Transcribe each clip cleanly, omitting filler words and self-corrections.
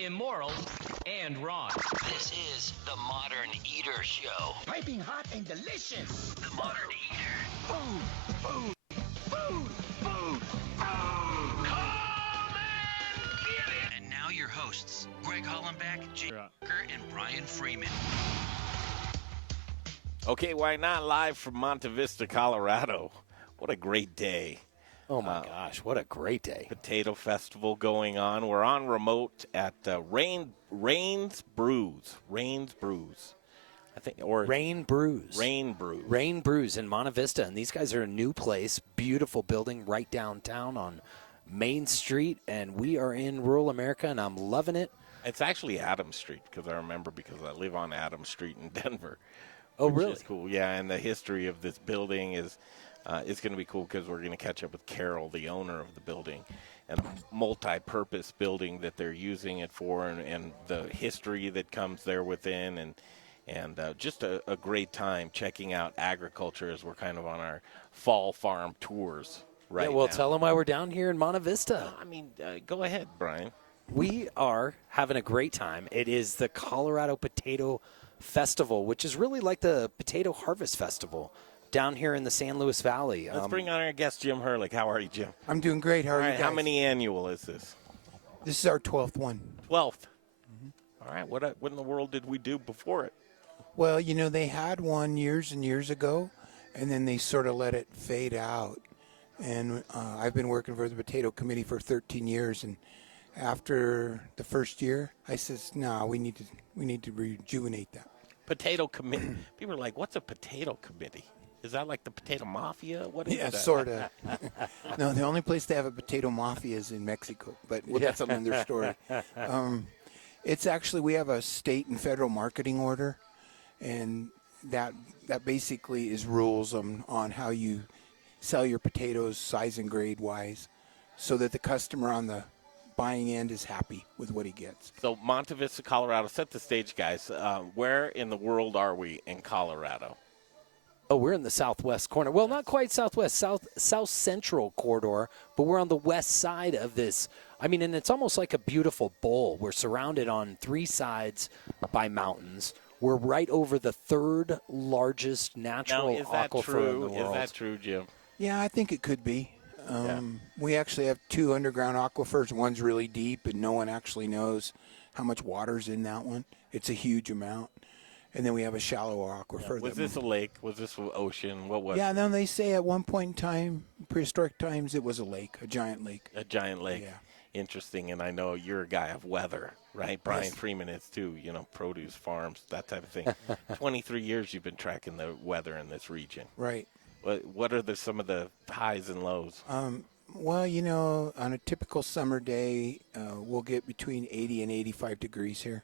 immoral, and wrong. This is the Modern Eater Show. Piping hot and delicious. The Modern Eater. Food, food, food, food, food. Come and get it! And now your hosts, Greg Hollenback, Jay Walker, and Brian Freeman. Okay, why not live from Monte Vista, Colorado? What a great day. Oh, my gosh, what a great day. Potato Festival going on. We're on remote at Rain Brews. I think, or Rain Brews. Rain Brews. Rain Brews in Monte Vista. And these guys are a new place, beautiful building right downtown on Main Street. And we are in rural America, and I'm loving it. It's actually Adams Street, because I live on Adams Street in Denver. Oh, really? Which is cool, yeah. And the history of this building is going to be cool because we're going to catch up with Carol, the owner of the building, and a multi-purpose building that they're using it for, and the history that comes there within, and just a great time checking out agriculture as we're kind of on our fall farm tours right Yeah, well, now. tell them why we're down here in Monte Vista. Go ahead, Brian. We are having a great time. It is the Colorado Potato Festival, which is really like the Potato Harvest Festival down here in the San Luis Valley. Let's bring on our guest, Jim Herlick. How are you, Jim? I'm doing great. How are you guys? How many annual is this? This is our 12th one. 12th. Mm-hmm. All right. What in the world did we do before it? Well, they had one years and years ago, and then they sort of let it fade out. And I've been working for the Potato Committee for 13 years, and after the first year, I says, "No, we need to rejuvenate that." Potato committee. People are like, "What's a potato committee? Is that like the potato mafia? What is that?" Sort of. No, the only place they have a potato mafia is in Mexico, but that's another story. It's actually, we have a state and federal marketing order, and that basically is rules on how you sell your potatoes size and grade wise, so that the customer on the buying end is happy with what he gets. So Monte Vista, Colorado. Set the stage, guys. Where in the world are we in Colorado? Oh, we're in the southwest corner. Well, not quite southwest, south central corridor, but we're on the west side of this. And it's almost like a beautiful bowl. We're surrounded on three sides by mountains. We're right over the third largest natural aquifer in the world. Is that true, Jim? Yeah, I think it could be. We actually have two underground aquifers. One's really deep, and no one actually knows how much water's in that one. It's a huge amount. And then we have a shallow aquifer. Yeah. Was this a lake? Was this an ocean? What was it? Yeah, no, they say at one point in time, prehistoric times, it was a lake, a giant lake. A giant lake. Yeah. Interesting. And I know you're a guy of weather, right? Brian Yes. Freeman is too, produce farms, that type of thing. 23 years you've been tracking the weather in this region. Right. What are some of the highs and lows? Well, on a typical summer day, we'll get between 80 and 85 degrees here.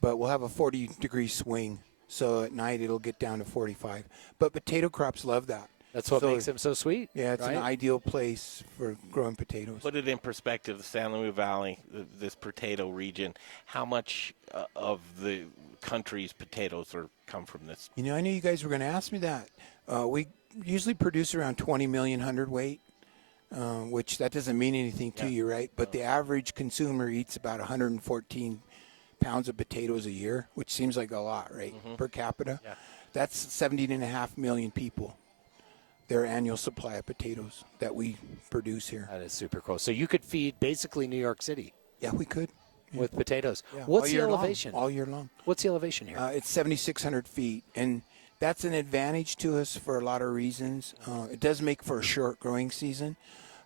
But we'll have a 40-degree swing, so at night it'll get down to 45. But potato crops love that. That's what makes them so sweet. Yeah, it's right? an ideal place for growing potatoes. Put it in perspective, the San Luis Valley, this potato region, how much of the country's potatoes come from this? I knew you guys were going to ask me that. We usually produce around 20 million hundredweight, which that doesn't mean anything to you, right? But the average consumer eats about 114 pounds of potatoes a year, which seems like a lot, right, per capita. Yeah. That's 17.5 million people, their annual supply of potatoes that we produce here. That is super cool. So you could feed basically New York City. Yeah, we could. With potatoes. Yeah, What's the elevation? All year long. What's the elevation here? It's 7,600 feet, and that's an advantage to us for a lot of reasons. It does make for a short growing season,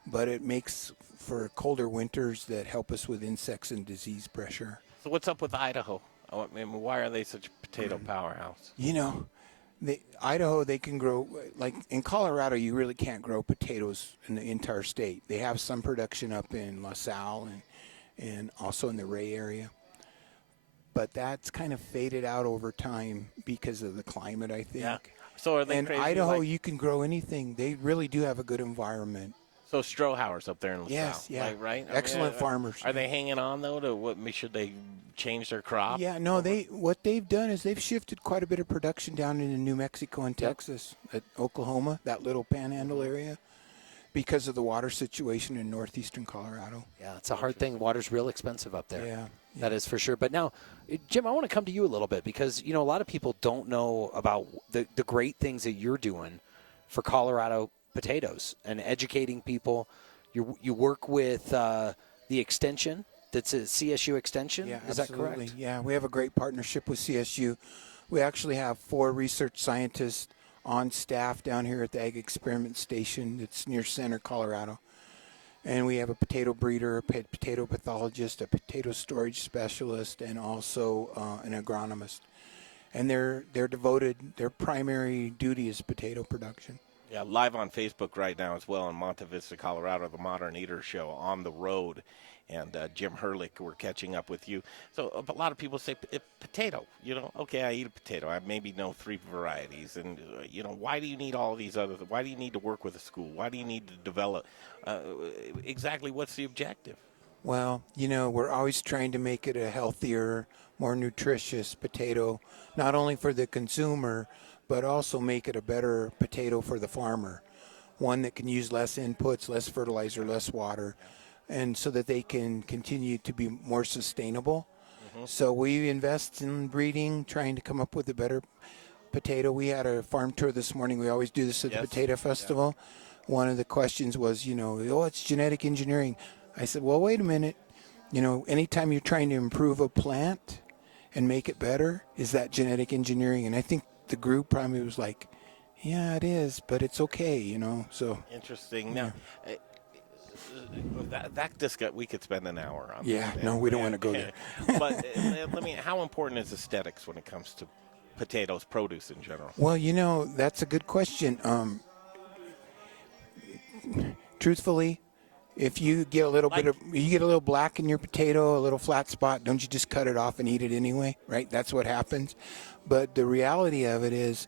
but it makes for colder winters that help us with insects and disease pressure. So what's up with Idaho? Why are they such a potato powerhouse? Idaho, they can grow, like in Colorado, you really can't grow potatoes in the entire state. They have some production up in LaSalle and also in the Ray area. But that's kind of faded out over time because of the climate, I think. Yeah. So are they and crazy Idaho, you can grow anything. They really do have a good environment. So Strohauer's up there in LaSalle. Yes, yeah. Right? Excellent farmers. Are they hanging on, though, to should they change their crop? Yeah, no, what they've done is they've shifted quite a bit of production down into New Mexico and Texas, at Oklahoma, that little panhandle area, because of the water situation in northeastern Colorado. Yeah, it's a hard thing. Water's real expensive up there. Yeah. That is for sure. But now, Jim, I want to come to you a little bit because, a lot of people don't know about the great things that you're doing for Colorado potatoes and educating people. You work with the extension. That's a CSU extension. Yeah, Is absolutely. that correct? Yeah, we have a great partnership with CSU. We actually have 4 research scientists on staff down here at the Ag Experiment Station. It's near Center, Colorado. And we have a potato breeder, a potato pathologist, a potato storage specialist, and also an agronomist. And they're devoted, their primary duty is potato production. Yeah, live on Facebook right now as well in Monte Vista, Colorado, the Modern Eater Show on the road. And Jim Herlick, we're catching up with you. So a lot of people say potato, okay, I eat a potato. I maybe know 3 varieties. And, why do you need all these other, why do you need to work with a school? Why do you need to develop? Exactly what's the objective? Well, we're always trying to make it a healthier, more nutritious potato, not only for the consumer, but also make it a better potato for the farmer. One that can use less inputs, less fertilizer, less water, and so that they can continue to be more sustainable. So we invest in breeding, trying to come up with a better potato. We had a farm tour this morning. We always do this at the Potato Festival. Yeah. One of the questions was, it's genetic engineering. I said, well, wait a minute. Anytime you're trying to improve a plant and make it better, is that genetic engineering? And I think the group probably was like, yeah, it is, but it's okay, so. Interesting. Now, we could spend an hour on. Yeah, that. no, we don't want to go there. But how important is aesthetics when it comes to potatoes, produce in general? Well, that's a good question. Truthfully, if you get a little you get a little black in your potato, a little flat spot, don't you just cut it off and eat it anyway, right? That's what happens. But the reality of it is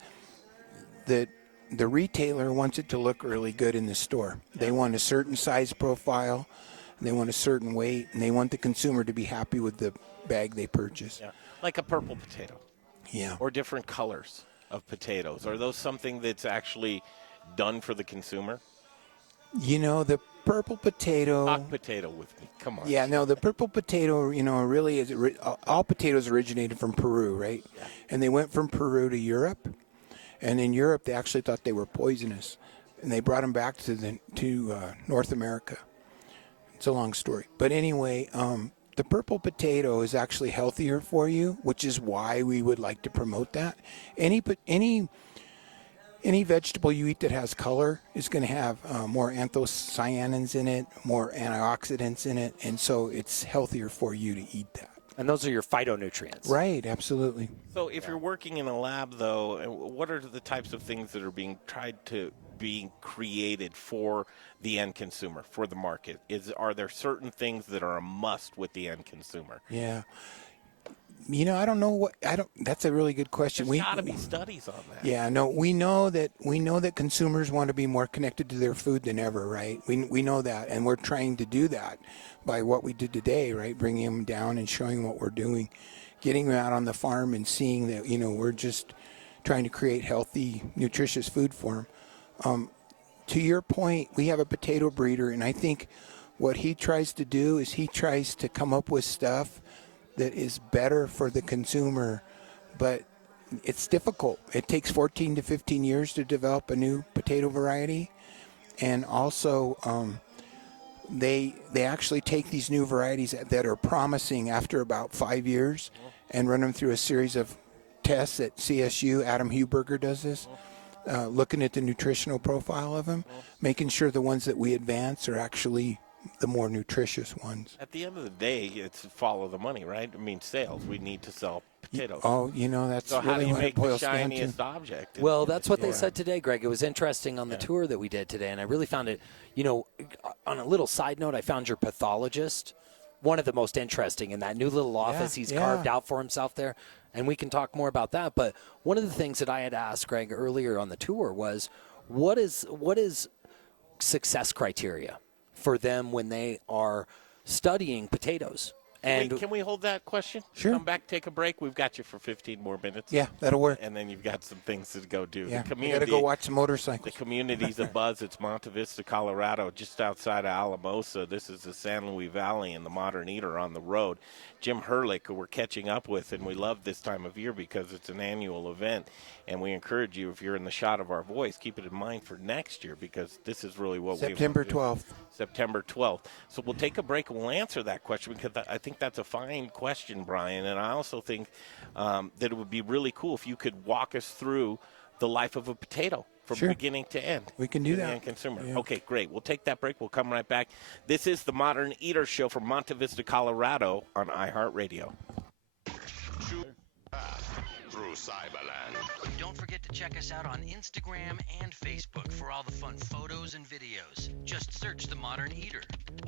that the retailer wants it to look really good in the store. They want a certain size profile, they want a certain weight, and they want the consumer to be happy with the bag they purchase. Yeah. Like a purple potato. Yeah. Or different colors of potatoes. Are those something that's actually done for the consumer? The purple potato. Talk potato with me. Come on. Yeah, no, the purple potato, really is, all potatoes originated from Peru, right? Yeah. And they went from Peru to Europe. And in Europe, they actually thought they were poisonous, and they brought them back to North America. It's a long story, but anyway, the purple potato is actually healthier for you, which is why we would like to promote that. Any vegetable you eat that has color is going to have more anthocyanins in it, more antioxidants in it, and so it's healthier for you to eat that. And those are your phytonutrients. Right, absolutely. So if you're working in a lab, though, what are the types of things that are being created for the end consumer, for the market? Are there certain things that are a must with the end consumer? Yeah. I don't know that's a really good question. There's got to be studies on that. Yeah, no, we know that consumers want to be more connected to their food than ever, right? We know that, and we're trying to do that by what we did today, right? Bringing them down and showing what we're doing, getting them out on the farm and seeing that, we're just trying to create healthy, nutritious food for them. To your point, we have a potato breeder, and I think what he tries to do is he tries to come up with stuff that is better for the consumer, but it's difficult. It takes 14 to 15 years to develop a new potato variety, and also they actually take these new varieties that are promising after about 5 years and run them through a series of tests at CSU. Adam Huberger does this, looking at the nutritional profile of them, making sure the ones that we advance are actually the more nutritious ones. At the end of the day, it's follow the money, right? I mean, sales. We need to sell potatoes. Oh, that's so really how do you what make it boils the down to. shiniest object? Well, that's what they said today, Greg. It was interesting on the tour that we did today, and I really found it, on a little side note, I found your pathologist one of the most interesting in that new little office he's carved out for himself there, and we can talk more about that. But one of the things that I had asked Greg earlier on the tour was, what is success criteria for them when they are studying potatoes And Can we hold that question? Sure. Come back, take a break. We've got you for 15 more minutes. Yeah, that'll work. And then you've got some things to go do. Yeah, The you community, got to go watch some the motorcycles. community's abuzz. It's Monte Vista, Colorado, just outside of Alamosa. This is the San Luis Valley and the Modern Eater on the road. Jim Herlick, who we're catching up with, and we love this time of year because it's an annual event. And we encourage you, if you're in the shot of our voice, keep it in mind for next year because this is really what September we want to do. 12th. September 12th. So we'll take a break and we'll answer that question because I think that's a fine question, Brian. And I also think that it would be really cool if you could walk us through the life of a potato from Sure. beginning to end. We can do to the that. end consumer. Yeah. Okay, great. We'll take that break. We'll come right back. This is the Modern Eater Show from Monte Vista, Colorado on iHeartRadio. Through Cyberland. Don't forget to check us out on Instagram and Facebook for all the fun photos and videos. Just search The Modern Eater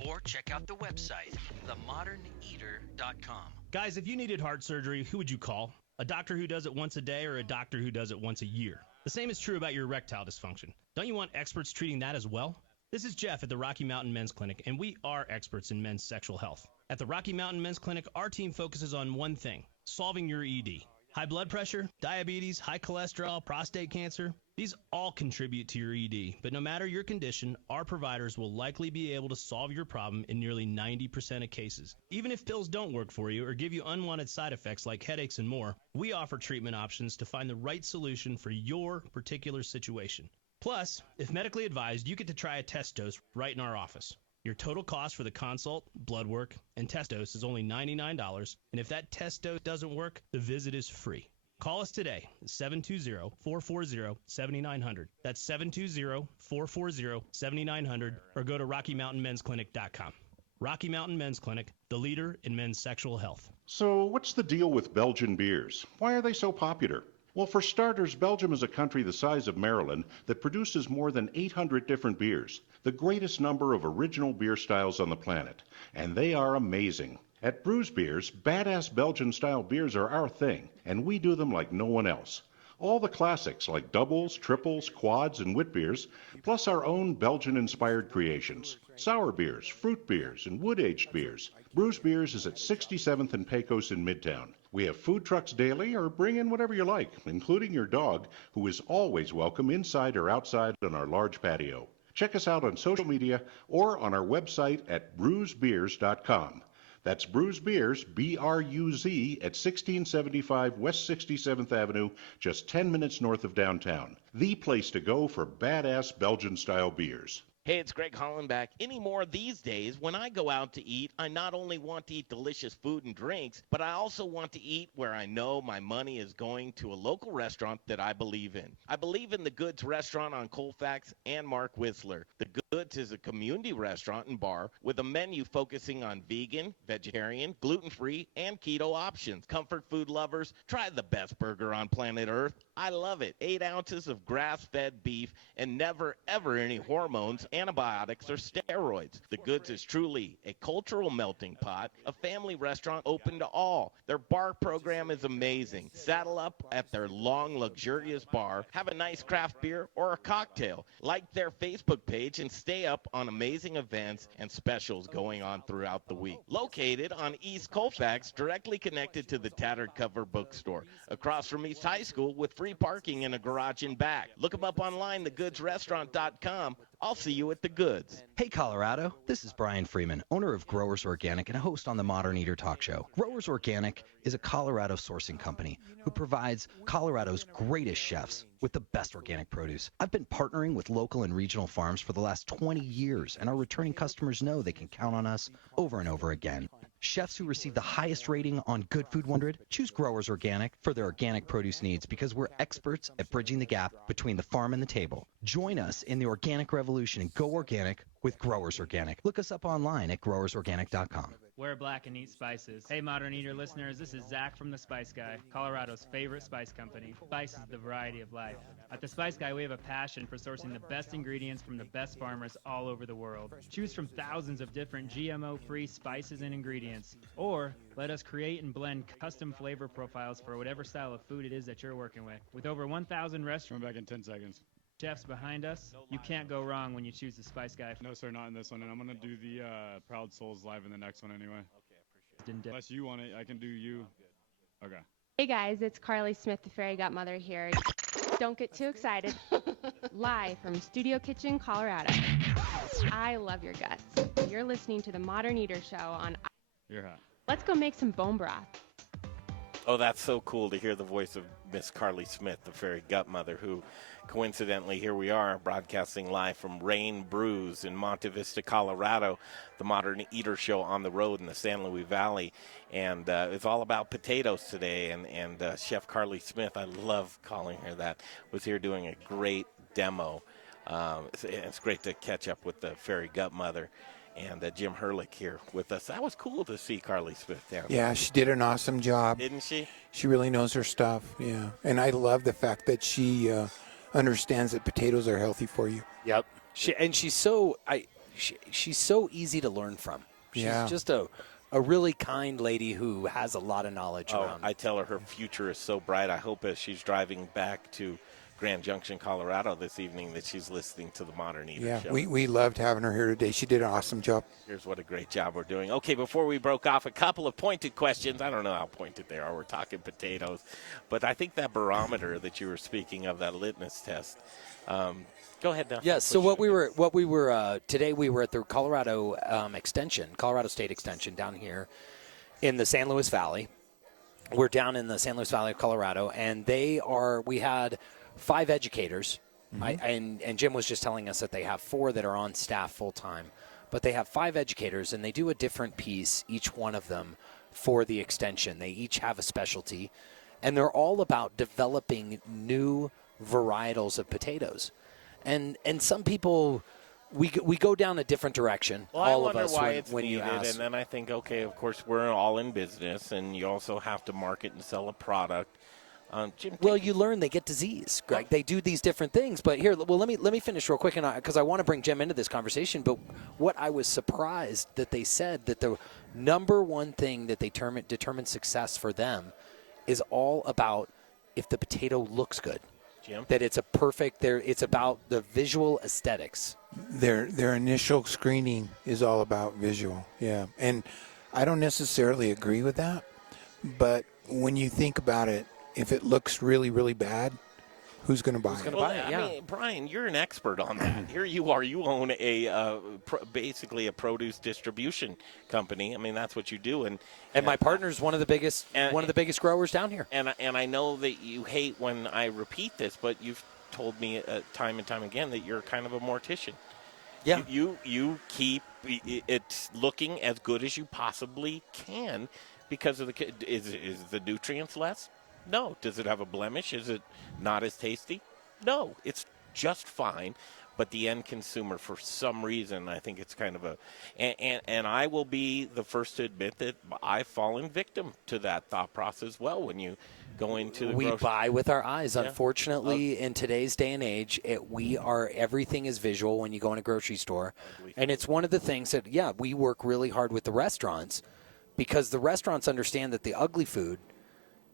or check out the website, themoderneater.com. Guys, if you needed heart surgery, who would you call? A doctor who does it once a day or a doctor who does it once a year? The same is true about your erectile dysfunction. Don't you want experts treating that as well? This is Jeff at the Rocky Mountain Men's Clinic, and we are experts in men's sexual health. At the Rocky Mountain Men's Clinic, our team focuses on one thing: solving your ED. High blood pressure, diabetes, high cholesterol, prostate cancer, these all contribute to your ED. But no matter your condition, our providers will likely be able to solve your problem in nearly 90% of cases. Even if pills don't work for you or give you unwanted side effects like headaches and more, we offer treatment options to find the right solution for your particular situation. Plus, if medically advised, you get to try a test dose right in our office. Your total cost for the consult, blood work, and test dose is only $99, and if that test dose doesn't work, the visit is free. Call us today at 720-440-7900. That's 720-440-7900, or go to RockyMountainMen'sClinic.com. Rocky Mountain Men's Clinic, the leader in men's sexual health. So, what's the deal with Belgian beers? Why are they so popular? Well, for starters, Belgium is a country the size of Maryland that produces more than 800 different beers, the greatest number of original beer styles on the planet, and they are amazing. At Brews Beers, badass Belgian-style beers are our thing, and we do them like no one else. All the classics like doubles, triples, quads, and wit beers, plus our own Belgian-inspired creations, sour beers, fruit beers, and wood-aged beers. Brews Beers is at 67th and Pecos in Midtown. We have food trucks daily, or bring in whatever you like, including your dog, who is always welcome inside or outside on our large patio. Check us out on social media or on our website at brewsbeers.com. That's Brews Beers, B-R-U-Z, at 1675 West 67th Avenue, just 10 minutes north of downtown. The place to go for badass Belgian-style beers. Hey, it's Greg Hollenback. Anymore these days, when I go out to eat, I not only want to eat delicious food and drinks, but I also want to eat where I know my money is going to a local restaurant that I believe in. I believe in the Goods restaurant on Colfax and Mark Whistler. The Goods is a community restaurant and bar with a menu focusing on vegan, vegetarian, gluten-free, and keto options. Comfort food lovers, try the best burger on planet Earth. I love it. 8 ounces of grass-fed beef and never, ever any hormones, antibiotics, or steroids. The Goods is truly a cultural melting pot, a family restaurant open to all. Their bar program is amazing. Saddle up at their long, luxurious bar, have a nice craft beer or a cocktail. Like their Facebook page and stay up on amazing events and specials going on throughout the week. Located on East Colfax, directly connected to the Tattered Cover Bookstore, across from East High School with free parking in a garage in back. Look them up online, thegoodsrestaurant.com. I'll see you at the Goods. Hey, Colorado. This is Brian Freeman, owner of Growers Organic and a host on the Modern Eater Talk Show. Growers Organic is a Colorado sourcing company who provides Colorado's greatest chefs with the best organic produce. I've been partnering with local and regional farms for the last 20 years, and our returning customers know they can count on us over and over again. Chefs who receive the highest rating on Good Food 100 choose Growers Organic for their organic produce needs because we're experts at bridging the gap between the farm and the table. Join us in the organic revolution and go organic with Growers Organic. Look us up online at growersorganic.com. Wear black and eat spices. Hey, Modern Eater listeners, this is Zach from The Spice Guy, Colorado's favorite spice company. Spice is the variety of life. At The Spice Guy, we have a passion for sourcing the best ingredients from the best farmers all over the world. Choose from thousands of different GMO-free spices and ingredients, or let us create and blend custom flavor profiles for whatever style of food it is that you're working with. With over 1,000 restaurants back in 10 seconds. Chefs behind us, you can't go wrong when you choose The Spice Guy. No, sir, not in this one, and I'm going to do the Proud Souls live in the next one anyway. Unless you want it, I can do you. Okay. Hey guys, it's Carly Smith, the fairy godmother here. Don't get too excited. Live from Studio Kitchen, Colorado. I love your guts. You're listening to the Modern Eater Show on. You're hot. Let's go make some bone broth. Oh, that's so cool to hear the voice of Miss Carly Smith, the fairy godmother, who coincidentally, here we are broadcasting live from Rain Brews in Monte Vista, Colorado, the Modern Eater Show on the road in the San Luis Valley. And it's all about potatoes today. And Chef Carly Smith, I love calling her that, was here doing a great demo. It's great to catch up with the fairy godmother. And Jim Herlick here with us. That was cool to see Carly Smith down there. Yeah, she did an awesome job. Didn't she? She really knows her stuff, yeah. And I love the fact that she understands that potatoes are healthy for you. Yep. She's so easy to learn from. She's just a really kind lady who has a lot of knowledge around. I tell her future is so bright. I hope as she's driving back to Grand Junction, Colorado this evening that she's listening to the Modern Eater Show. We loved having her here today. She did an awesome job. Here's what a great job we're doing. Okay, before we broke off, a couple of pointed questions. I don't know how pointed they are. We're talking potatoes. But I think that barometer that you were speaking of, that litmus test, go ahead now. Yeah, so today we were at the Colorado State Extension down here in the San Luis Valley. We're down in the San Luis Valley of Colorado, and we had 5 educators, and Jim was just telling us that they have 4 that are on staff full-time, but they have 5 educators, and they do a different piece, each one of them, for the extension. They each have a specialty, and they're all about developing new varietals of potatoes. And some people, we go down a different direction, well, all I of wonder us, why it's when needed, you ask. and then I think, okay, of course, we're all in business, and you also have to market and sell a product. Jim, well, you learn they get disease, Greg. They do these different things. But here, well, let me finish real quick, because I want to bring Jim into this conversation. But what I was surprised that they said that the number one thing that they determine success for them is all about if the potato looks good. Jim? That it's it's about the visual aesthetics. Their initial screening is all about visual, yeah. And I don't necessarily agree with that, but when you think about it, if it looks really, really bad, who's going to buy it? I mean, Brian, you're an expert on that. Here you are. You own basically a produce distribution company. I mean, that's what you do. And my partner's one of the biggest growers down here. And I know that you hate when I repeat this, but you've told me time and time again that you're kind of a mortician. Yeah. You keep it looking as good as you possibly can because of is the nutrients less? No. Does it have a blemish? Is it not as tasty? No. It's just fine. But the end consumer, for some reason, I think it's kind of and I will be the first to admit that I've fallen victim to that thought process as well. When you go into the we buy with our eyes. Yeah. Unfortunately, in today's day and age, everything is visual when you go in a grocery store, and it's one of the things that we work really hard with the restaurants, because the restaurants understand that the ugly food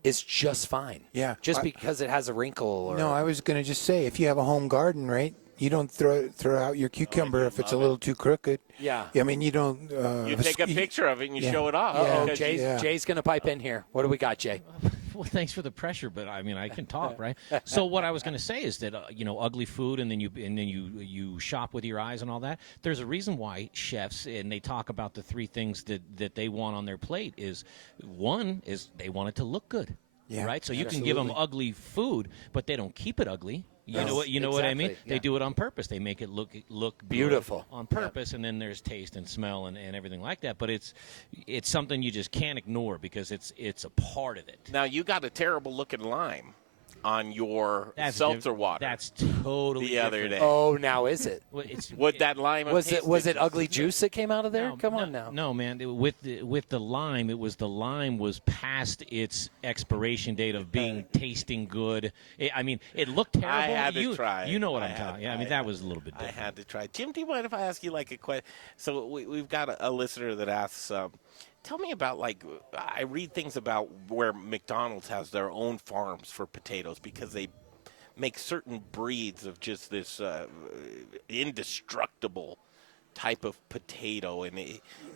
is just fine. Yeah. Just because it has a wrinkle. No, I was going to just say, if you have a home garden, right, you don't throw out your cucumber if it's a little too crooked. Yeah. I mean, you don't. You take a picture of it and you show it off. Oh, Jay's going to pipe in here. What do we got, Jay? Well, thanks for the pressure, but I mean, I can talk, right? So what I was going to say is that ugly food, and then you shop with your eyes and all that. There's a reason why chefs, and they talk about the 3 things that they want on their plate. Is one is they want it to look good, right? So you can give them ugly food, but they don't keep it ugly. You know what I mean? Yeah. They do it on purpose. They make it look beautiful on purpose, and then there's taste and smell and everything like that. But it's something you just can't ignore because it's a part of it. Now, you got a terrible looking lime on your seltzer water. That's totally the other day. Oh, now is it? Would that lime was it ugly juice that came out of there? Come on now. No, man. With the lime, the lime was past its expiration date of being tasting good. It looked terrible. I had to try. You know what I'm talking. Yeah, that was a little bit different. I had to try. Jim, do you mind if I ask you like a question? So we've got a listener that asks. Tell me about, I read things about where McDonald's has their own farms for potatoes because they make certain breeds of just this indestructible type of potato. And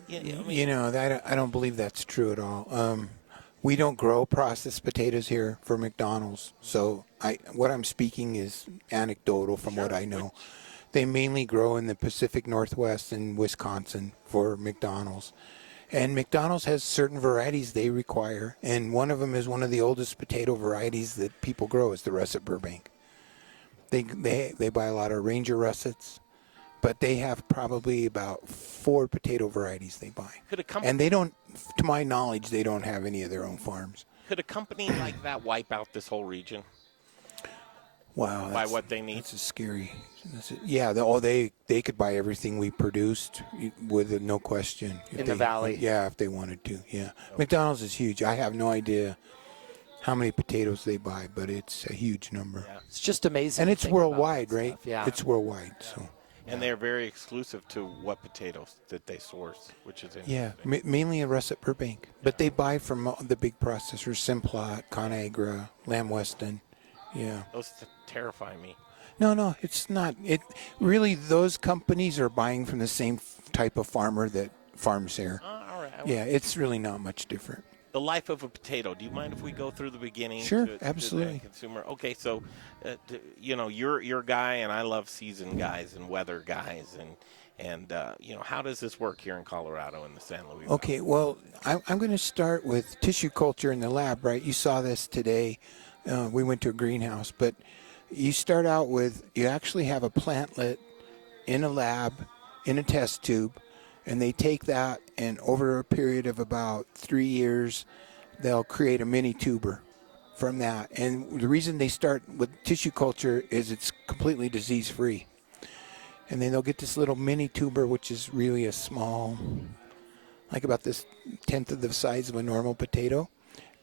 I don't believe that's true at all. We don't grow processed potatoes here for McDonald's, so what I'm speaking is anecdotal from what I know. They mainly grow in the Pacific Northwest and Wisconsin for McDonald's. And McDonald's has certain varieties they require, and one of them is one of the oldest potato varieties that people grow is the russet Burbank. They buy a lot of Ranger russets, but they have probably about 4 potato varieties they buy. And they don't, to my knowledge, they don't have any of their own farms. Could a company like that wipe out this whole region? Wow. By what they need? That's scary. They could buy everything we produced with no question. In the valley? Yeah, if they wanted to, yeah. McDonald's is huge. I have no idea how many potatoes they buy, but it's a huge number. Yeah. It's just amazing. And it's worldwide, right? Yeah. It's worldwide, so. And they're very exclusive to what potatoes that they source, which is interesting. Yeah, mainly a russet Burbank. But they buy from the big processors, Simplot, Conagra, Lamb Weston. Yeah. Those terrify me. No, it's not. It really, those companies are buying from the same type of farmer that farms here. All right. Yeah, it's really not much different. The life of a potato. Do you mind if we go through the beginning? Sure, to absolutely. the consumer. Okay, so you're a guy, and I love seasoned guys and weather guys, and how does this work here in Colorado in the San Luis Valley? Okay, well, I'm going to start with tissue culture in the lab, right? You saw this today. We went to a greenhouse, but you start out with, you actually have a plantlet in a lab, in a test tube, and they take that, and over a period of about 3 years, they'll create a mini tuber from that. And the reason they start with tissue culture is it's completely disease-free. And then they'll get this little mini tuber, which is really a small, like about this tenth of the size of a normal potato.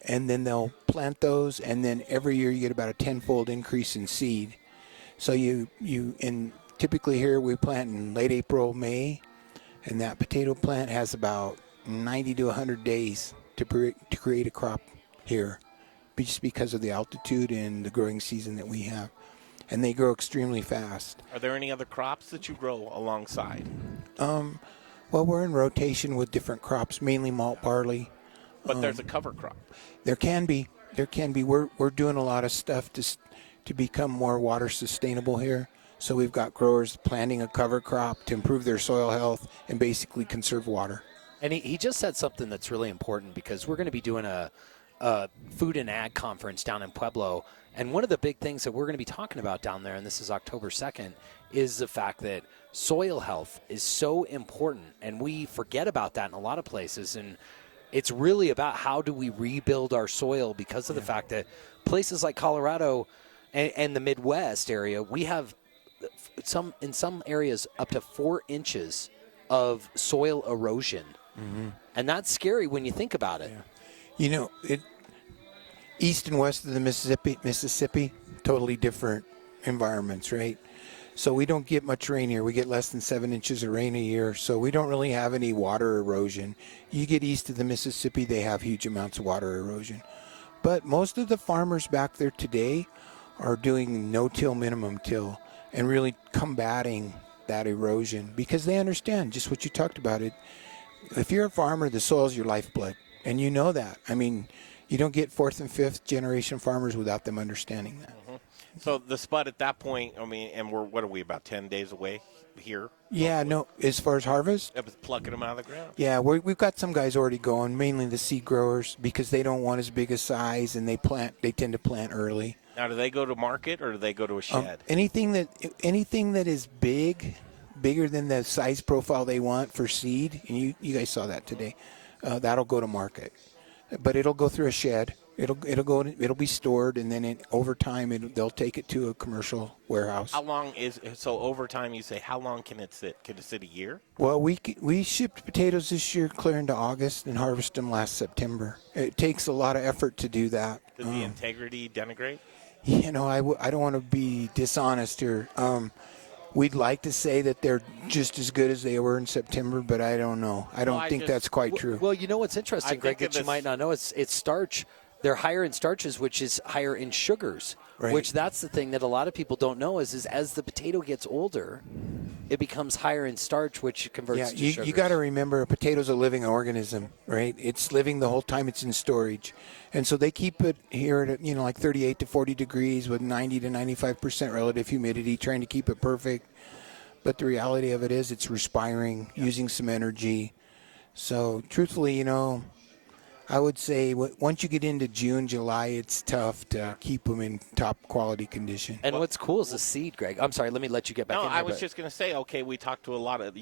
And then they'll plant those, and then every year you get about a 10-fold increase in seed. So typically here we plant in late April, May, and that potato plant has about 90 to 100 days to create a crop here, just because of the altitude and the growing season that we have. And they grow extremely fast. Are there any other crops that you grow alongside? Well, we're in rotation with different crops, mainly malt barley. But there's a cover crop. There can be. We're doing a lot of stuff to become more water sustainable here. So we've got growers planting a cover crop to improve their soil health and basically conserve water. And he just said something that's really important, because we're going to be doing a food and ag conference down in Pueblo. And one of the big things that we're going to be talking about down there, and this is October 2nd, is the fact that soil health is so important. And we forget about that in a lot of places. And it's really about how do we rebuild our soil, because of the fact that places like Colorado and the Midwest area, we have in some areas up to 4 inches of soil erosion. Mm-hmm. And that's scary when you think about it. Yeah. East and west of the Mississippi, totally different environments, right? So we don't get much rain here. We get less than 7 inches of rain a year, so we don't really have any water erosion. You get east of the Mississippi, they have huge amounts of water erosion. But most of the farmers back there today are doing no-till, minimum till, and really combating that erosion, because they understand just what you talked about. If you're a farmer, the soil's your lifeblood, and you know that. I mean, you don't get 4th and 5th generation farmers without them understanding that. Mm-hmm. So the spud at that point, and what are we, about 10 days away here? Yeah, no, as far as harvest? It was plucking them out of the ground. Yeah, we've got some guys already going, mainly the seed growers, because they don't want as big a size, and they tend to plant early. Now, do they go to market, or do they go to a shed? Anything that is bigger than the size profile they want for seed, and you guys saw that today, that'll go to market. But it'll go through a shed. It'll be stored, and then over time they'll take it to a commercial warehouse. How long over time? You say, how long can it sit? Can it sit a year? Well, we shipped potatoes this year clear into August and harvested them last September. It takes a lot of effort to do that. Does the integrity denigrate? I don't want to be dishonest here. We'd like to say that they're just as good as they were in September, but I don't know. I don't think that's quite true. Well, you know what's interesting, Greg, that you might not know? It's starch. They're higher in starches, which is higher in sugars, Right. Which that's the thing that a lot of people don't know is as the potato gets older, it becomes higher in starch, which converts to sugars. You got to remember, a potato's a living organism, right? It's living the whole time it's in storage. And so they keep it here at, like 38 to 40 degrees with 90 to 95% relative humidity, trying to keep it perfect. But the reality of it is it's respiring, using some energy. So truthfully, I would say once you get into June, July, it's tough to keep them in top quality condition. And what's cool is the seed, Greg. I'm sorry, let me let you get back in No, here. I was just going to say, okay, we talked to a lot of,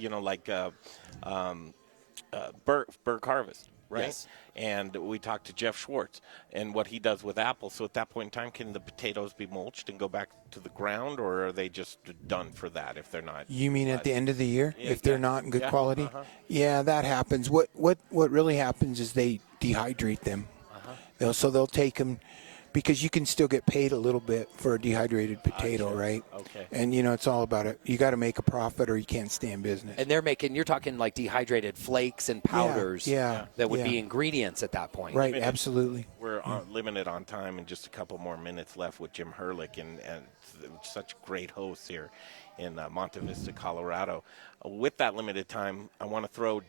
Berg Harvest, right? Yes. And we talked to Jeff Schwartz and what he does with apples. So at that point in time, can the potatoes be mulched and go back to the ground, or are they just done for that if they're not? You mean at the end of the year, Yeah, if they're not in good quality? Uh-huh. Yeah, that happens. What really happens is they dehydrate them. So they'll take them, because you can still get paid a little bit for a dehydrated potato, right? Okay. And it's all about it. You got to make a profit or you can't stay in business. And you're talking like dehydrated flakes and powders that would be ingredients at that point. Right, absolutely. We're limited on time and just a couple more minutes left with Jim Herlick and such great hosts here in Monte Vista, Colorado. With that limited time, I want to throw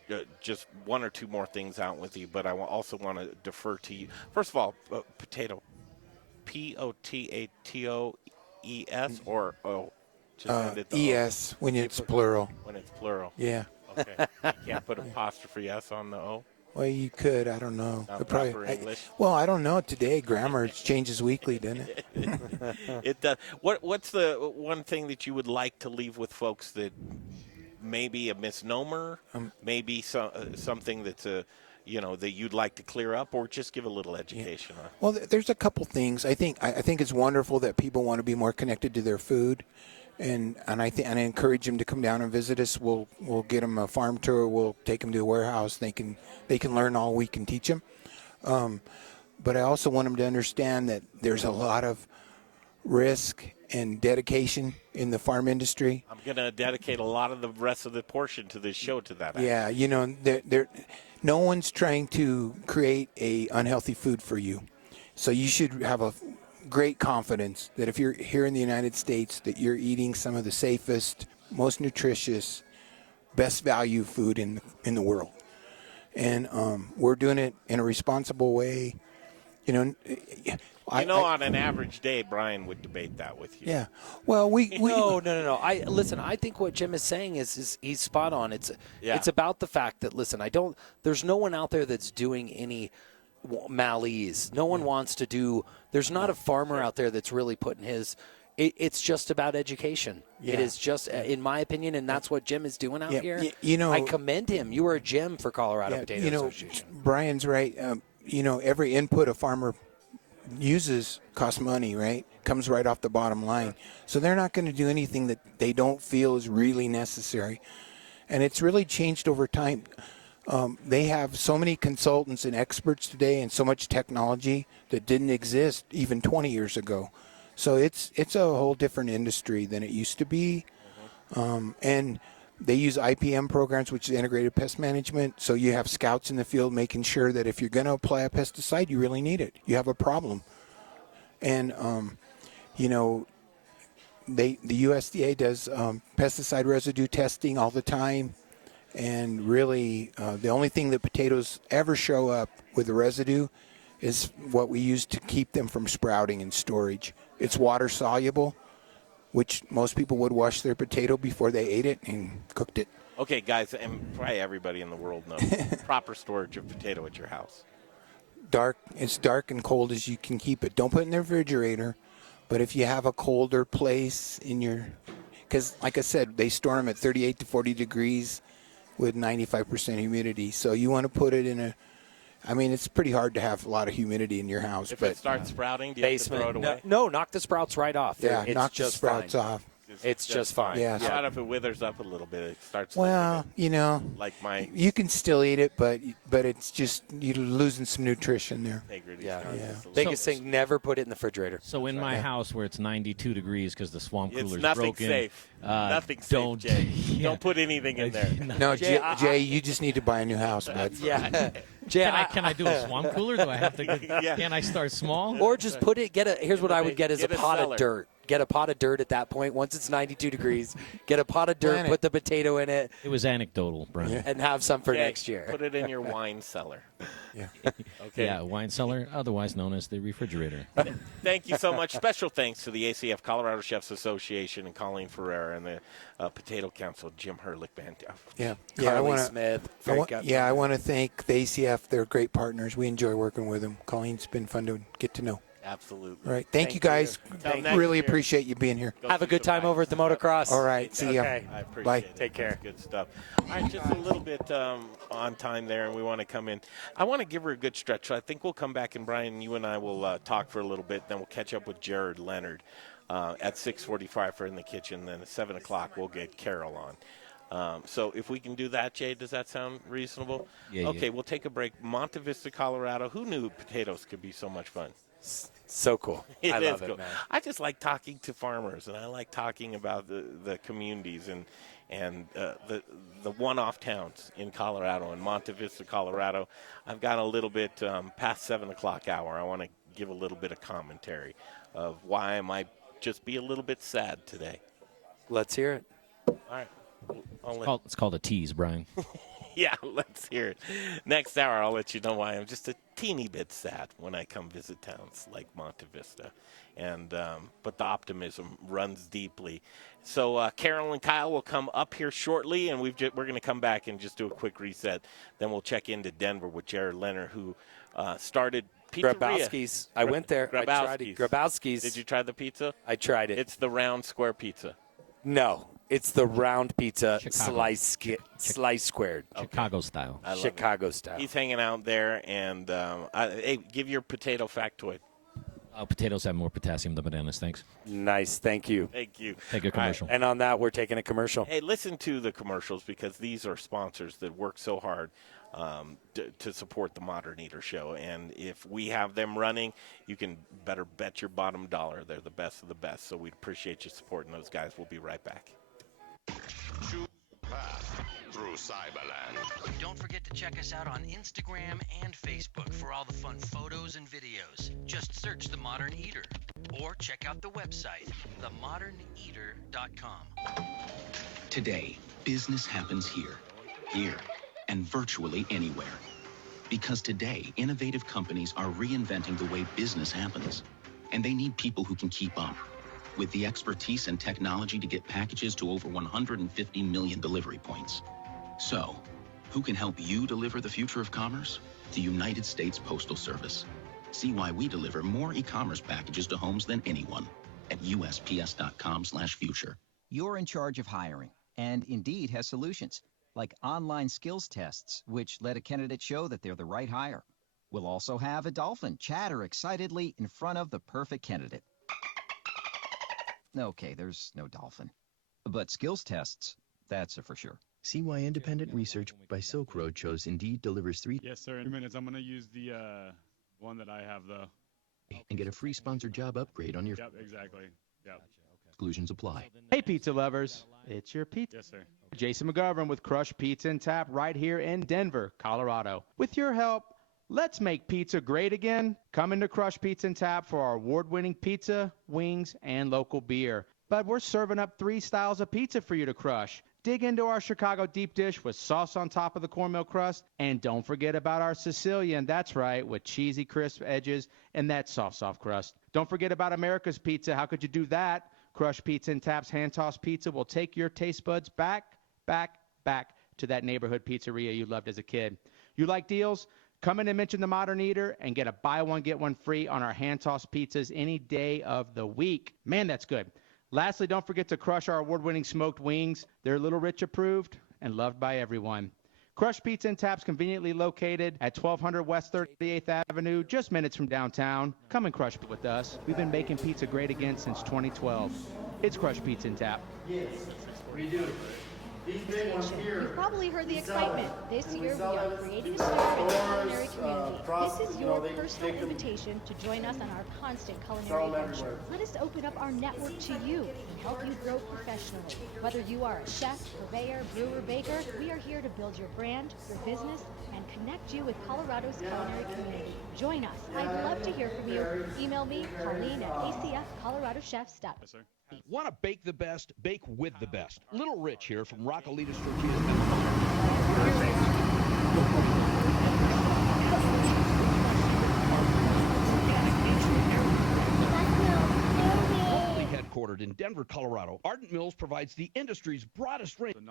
just one or two more things out with you, but I also want to defer to you. First of all, potato, Potatoes or O? Just end it the ES when it's plural. When it's plural. Yeah. Okay. You can't put apostrophe S on the O? Well, you could. I don't know. Not proper English? I don't know. Today, grammar changes weekly, doesn't it? It does. What's the one thing that you would like to leave with folks that maybe a misnomer, maybe something that's that you'd like to clear up, or just give a little education on? Well, there's a couple things. I think it's wonderful that people want to be more connected to their food, and I encourage them to come down and visit us. We'll get them a farm tour. We'll take them to a warehouse. They can learn all we can teach them. But I also want them to understand that there's a lot of risk and dedication in the farm industry. I'm going to dedicate a lot of the rest of the portion to this show to that. Yeah, no one's trying to create a unhealthy food for you. So you should have a great confidence that if you're here in the United States, that you're eating some of the safest, most nutritious, best value food in the world. And we're doing it in a responsible way. On an average day, Brian would debate that with you. Yeah. Well, No. I think what Jim is saying is he's spot on. It's about the fact that, there's no one out there that's doing any malaise. No one wants to do, there's not a farmer out there that's really putting it's just about education. Yeah. It is just, in my opinion, and that's what Jim is doing out here. I commend him. You are a gem for Colorado Potato Association. Brian's right. Every input a farmer uses costs money, right? Comes right off the bottom line. So they're not going to do anything that they don't feel is really necessary. And it's really changed over time. They have so many consultants and experts today and so much technology that didn't exist even 20 years ago. So it's a whole different industry than it used to be. And they use IPM programs, which is integrated pest management. So you have scouts in the field making sure that if you're going to apply a pesticide, you really need it. You have a problem. And, the USDA does pesticide residue testing all the time. And really, the only thing that potatoes ever show up with the residue is what we use to keep them from sprouting in storage. It's water soluble, which most people would wash their potato before they ate it and cooked it. Okay, guys, and probably everybody in the world knows proper storage of potato at your house. It's dark and cold as you can keep it. Don't put it in the refrigerator, but if you have a colder place because like I said, they store them at 38 to 40 degrees with 95% humidity. So you want to put it in it's pretty hard to have a lot of humidity in your house. If it starts sprouting, do you have to throw it away? No, knock the sprouts right off. Yeah, it's knock just the sprouts off. It's just fine. Yeah. How about if it withers up a little bit? It starts. You can still eat it, but it's just you're losing some nutrition there. Integrity. Yeah. started. Biggest thing, never put it in the refrigerator. So in my house where it's 92 degrees because the swamp cooler's It's nothing broken. safe. Nothing don't, safe, Jay. Yeah. Don't put anything in there. No, Jay, you just need to buy a new house, bud. Yeah. Jay, can I do a swamp cooler? Do I have to? Can I start small? Or just put it. Here's what I would get: is a pot cellar. of dirt. Get a pot of dirt at that point. Once it's 92 degrees, get a pot of dirt, put the potato in it. It was anecdotal, Brian. And have some for Jay, next year. Put it in your wine cellar. Yeah. Okay. Yeah, wine cellar, otherwise known as the refrigerator. Thank you so much. Special thanks to the ACF Colorado Chefs Association and Colleen Ferrer and the Potato Council, Jim Herlick Band. Yeah. Carly Smith. I want to thank the ACF. They're great partners. We enjoy working with them. Colleen's been fun to get to know. Absolutely. All right. Thank you guys. Really appreciate you being here. Have a good time over at the motocross. All right. See ya. Okay. I appreciate Bye. it. Take care. That's good stuff. All right, just a little bit on time there, and we want to come in. I want to give her a good stretch. So I think we'll come back, and Brian, you and I will talk for a little bit. Then we'll catch up with Jared Leonard at 6:45 for In the Kitchen. Then at 7 o'clock, we'll get Carol on. So if we can do that, Jay, does that sound reasonable? Yeah. Okay, we'll take a break. Monte Vista, Colorado. Who knew potatoes could be so much fun? So cool. It I is love cool. it, man. I just like talking to farmers, and I like talking about the communities and the one-off towns in Colorado. In Monte Vista, Colorado, I've got a little bit past 7 o'clock hour. I want to give a little bit of commentary of why I might just be a little bit sad today. Let's hear it. All right. It's called a tease, Brian. Yeah, let's hear it. Next hour, I'll let you know why I'm just a teeny bit sad when I come visit towns like Monte Vista. And but the optimism runs deeply. So Carol and Kyle will come up here shortly, and we're going to come back and just do a quick reset. Then we'll check into Denver with Jared Leonard, who started pizzeria. Grabowski's. I went there. I tried it. Grabowski's. Did you try the pizza? I tried it. It's the round square pizza. No, it's the round pizza Chicago. slice squared. Chicago style. I love Chicago style. He's hanging out there, and hey, give your potato factoid. Potatoes have more potassium than bananas, thanks. Nice, thank you. Thank you. Take a commercial. And on that, we're taking a commercial. Hey, listen to the commercials because these are sponsors that work so hard to support the Modern Eater Show. And if we have them running, you can better bet your bottom dollar they're the best of the best. So we'd appreciate you supporting those guys. We'll be right back. Choose path through Cyberland. Don't forget to check us out on Instagram and Facebook for all the fun photos and videos. Just search The Modern Eater or check out the website, themoderneater.com. Today, business happens here, and virtually anywhere. Because today, innovative companies are reinventing the way business happens, and they need people who can keep up. With the expertise and technology to get packages to over 150 million delivery points. So, who can help you deliver the future of commerce? The United States Postal Service. See why we deliver more e-commerce packages to homes than anyone at USPS.com/future. You're in charge of hiring, and Indeed has solutions, like online skills tests, which let a candidate show that they're the right hire. We'll also have a dolphin chatter excitedly in front of the perfect candidate. Okay, there's no dolphin. But skills tests, that's a for sure. See why independent research by Silk Road shows Indeed delivers 3 Yes, sir. In 2 minutes, I'm going to use the one that I have, though. and get a free sponsored job upgrade on your Yep, exactly. Yep. exclusions apply. Hey, pizza lovers. It's your pizza. Yes, sir. Jason McGovern with Crush Pizza and Tap right here in Denver, Colorado. With your help, let's make pizza great again. Come into Crush Pizza and Tap for our award-winning pizza, wings, and local beer. But we're serving up 3 styles of pizza for you to crush. Dig into our Chicago deep dish with sauce on top of the cornmeal crust. And don't forget about our Sicilian, that's right, with cheesy crisp edges and that soft crust. Don't forget about America's Pizza. How could you do that? Crush Pizza and Tap's hand-tossed pizza will take your taste buds back to that neighborhood pizzeria you loved as a kid. You like deals? Come in and mention the Modern Eater and get a buy one, get one free on our hand-tossed pizzas any day of the week. Man, that's good. Lastly, don't forget to crush our award-winning smoked wings. They're Little Rich approved and loved by everyone. Crush Pizza and Tap's conveniently located at 1200 West 38th Avenue, just minutes from downtown. Come and crush with us. We've been making pizza great again since 2012. It's Crush Pizza and Tap. Yes, we do. You've probably heard the excitement. This year we are creating a star in the culinary community. This is your personal invitation to join us on our constant culinary adventure. Let us open up our network to you and help you grow professionally. Whether you are a chef, purveyor, brewer, baker, we are here to build your brand, your business, and connect you with Colorado's culinary community. Join us. I'd love to hear from you. Email me, Colleen at acfcoloradochefs.com. Yes, sir. Want to bake the best? Bake with the best. Little Rich here from Rockalitas Tortillas. Locally headquartered in Denver, Colorado, Ardent Mills provides the industry's broadest range of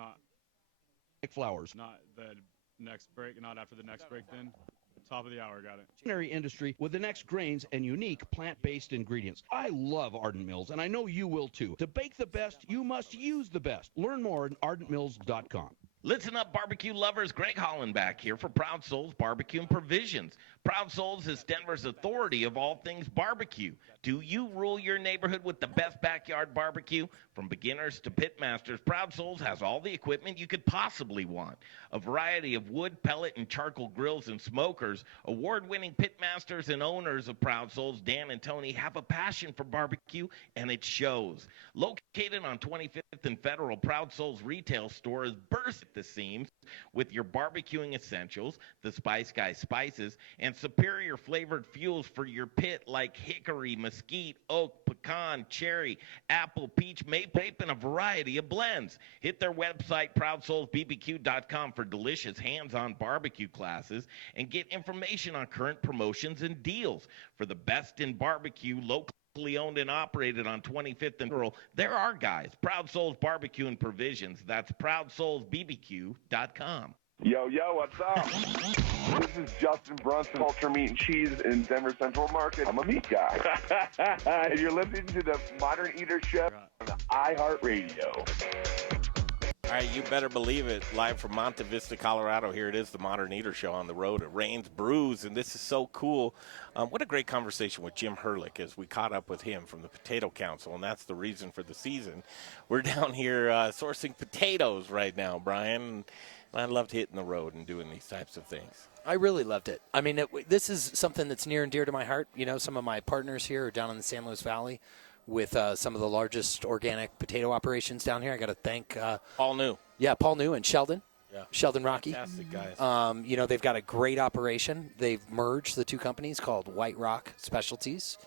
flowers. Not the next break, not after the next break then. Top of the hour, got it. Culinary industry with the next grains and unique plant-based ingredients. I love Ardent Mills, and I know you will too. To bake the best, you must use the best. Learn more at ardentmills.com. Listen up, barbecue lovers. Greg Hollenback here for Proud Souls Barbecue and Provisions. Proud Souls is Denver's authority of all things barbecue. Do you rule your neighborhood with the best backyard barbecue? From beginners to pit masters, Proud Souls has all the equipment you could possibly want. A variety of wood, pellet, and charcoal grills and smokers. Award-winning pit masters and owners of Proud Souls, Dan and Tony, have a passion for barbecue, and it shows. Located on 25th and Federal, Proud Souls retail store is burst at the seams with your barbecuing essentials, the Spice Guy spices, and superior flavored fuels for your pit like hickory, mesquite, oak, pecan, cherry, apple, peach, maple, and a variety of blends. Hit their website, ProudSoulsBBQ.com, for delicious hands-on barbecue classes and get information on current promotions and deals. For the best in barbecue, locally owned and operated on 25th and Rural, there are guys. Proud Souls Barbecue and Provisions. That's ProudSoulsBBQ.com. Yo, what's up? This is Justin Brunson, Ultra Meat and Cheese in Denver Central Market. I'm a meat guy. And you're listening to the Modern Eater Show on iHeartRadio. All right, you better believe it. Live from Monte Vista, Colorado. Here it is, the Modern Eater Show on the road at Rain Brews, and this is so cool. What a great conversation with Jim Herlick as we caught up with him from the Potato Council, and that's the reason for the season. We're down here sourcing potatoes right now, Brian. I loved hitting the road and doing these types of things. I really loved it. I mean, this is something that's near and dear to my heart. You know, some of my partners here are down in the San Luis Valley with some of the largest organic potato operations down here. I got to thank Paul New. Yeah, Paul New and Sheldon. Yeah. Sheldon Rocky. Fantastic guys. You know, they've got a great operation. They've merged the two companies called White Rock Specialties.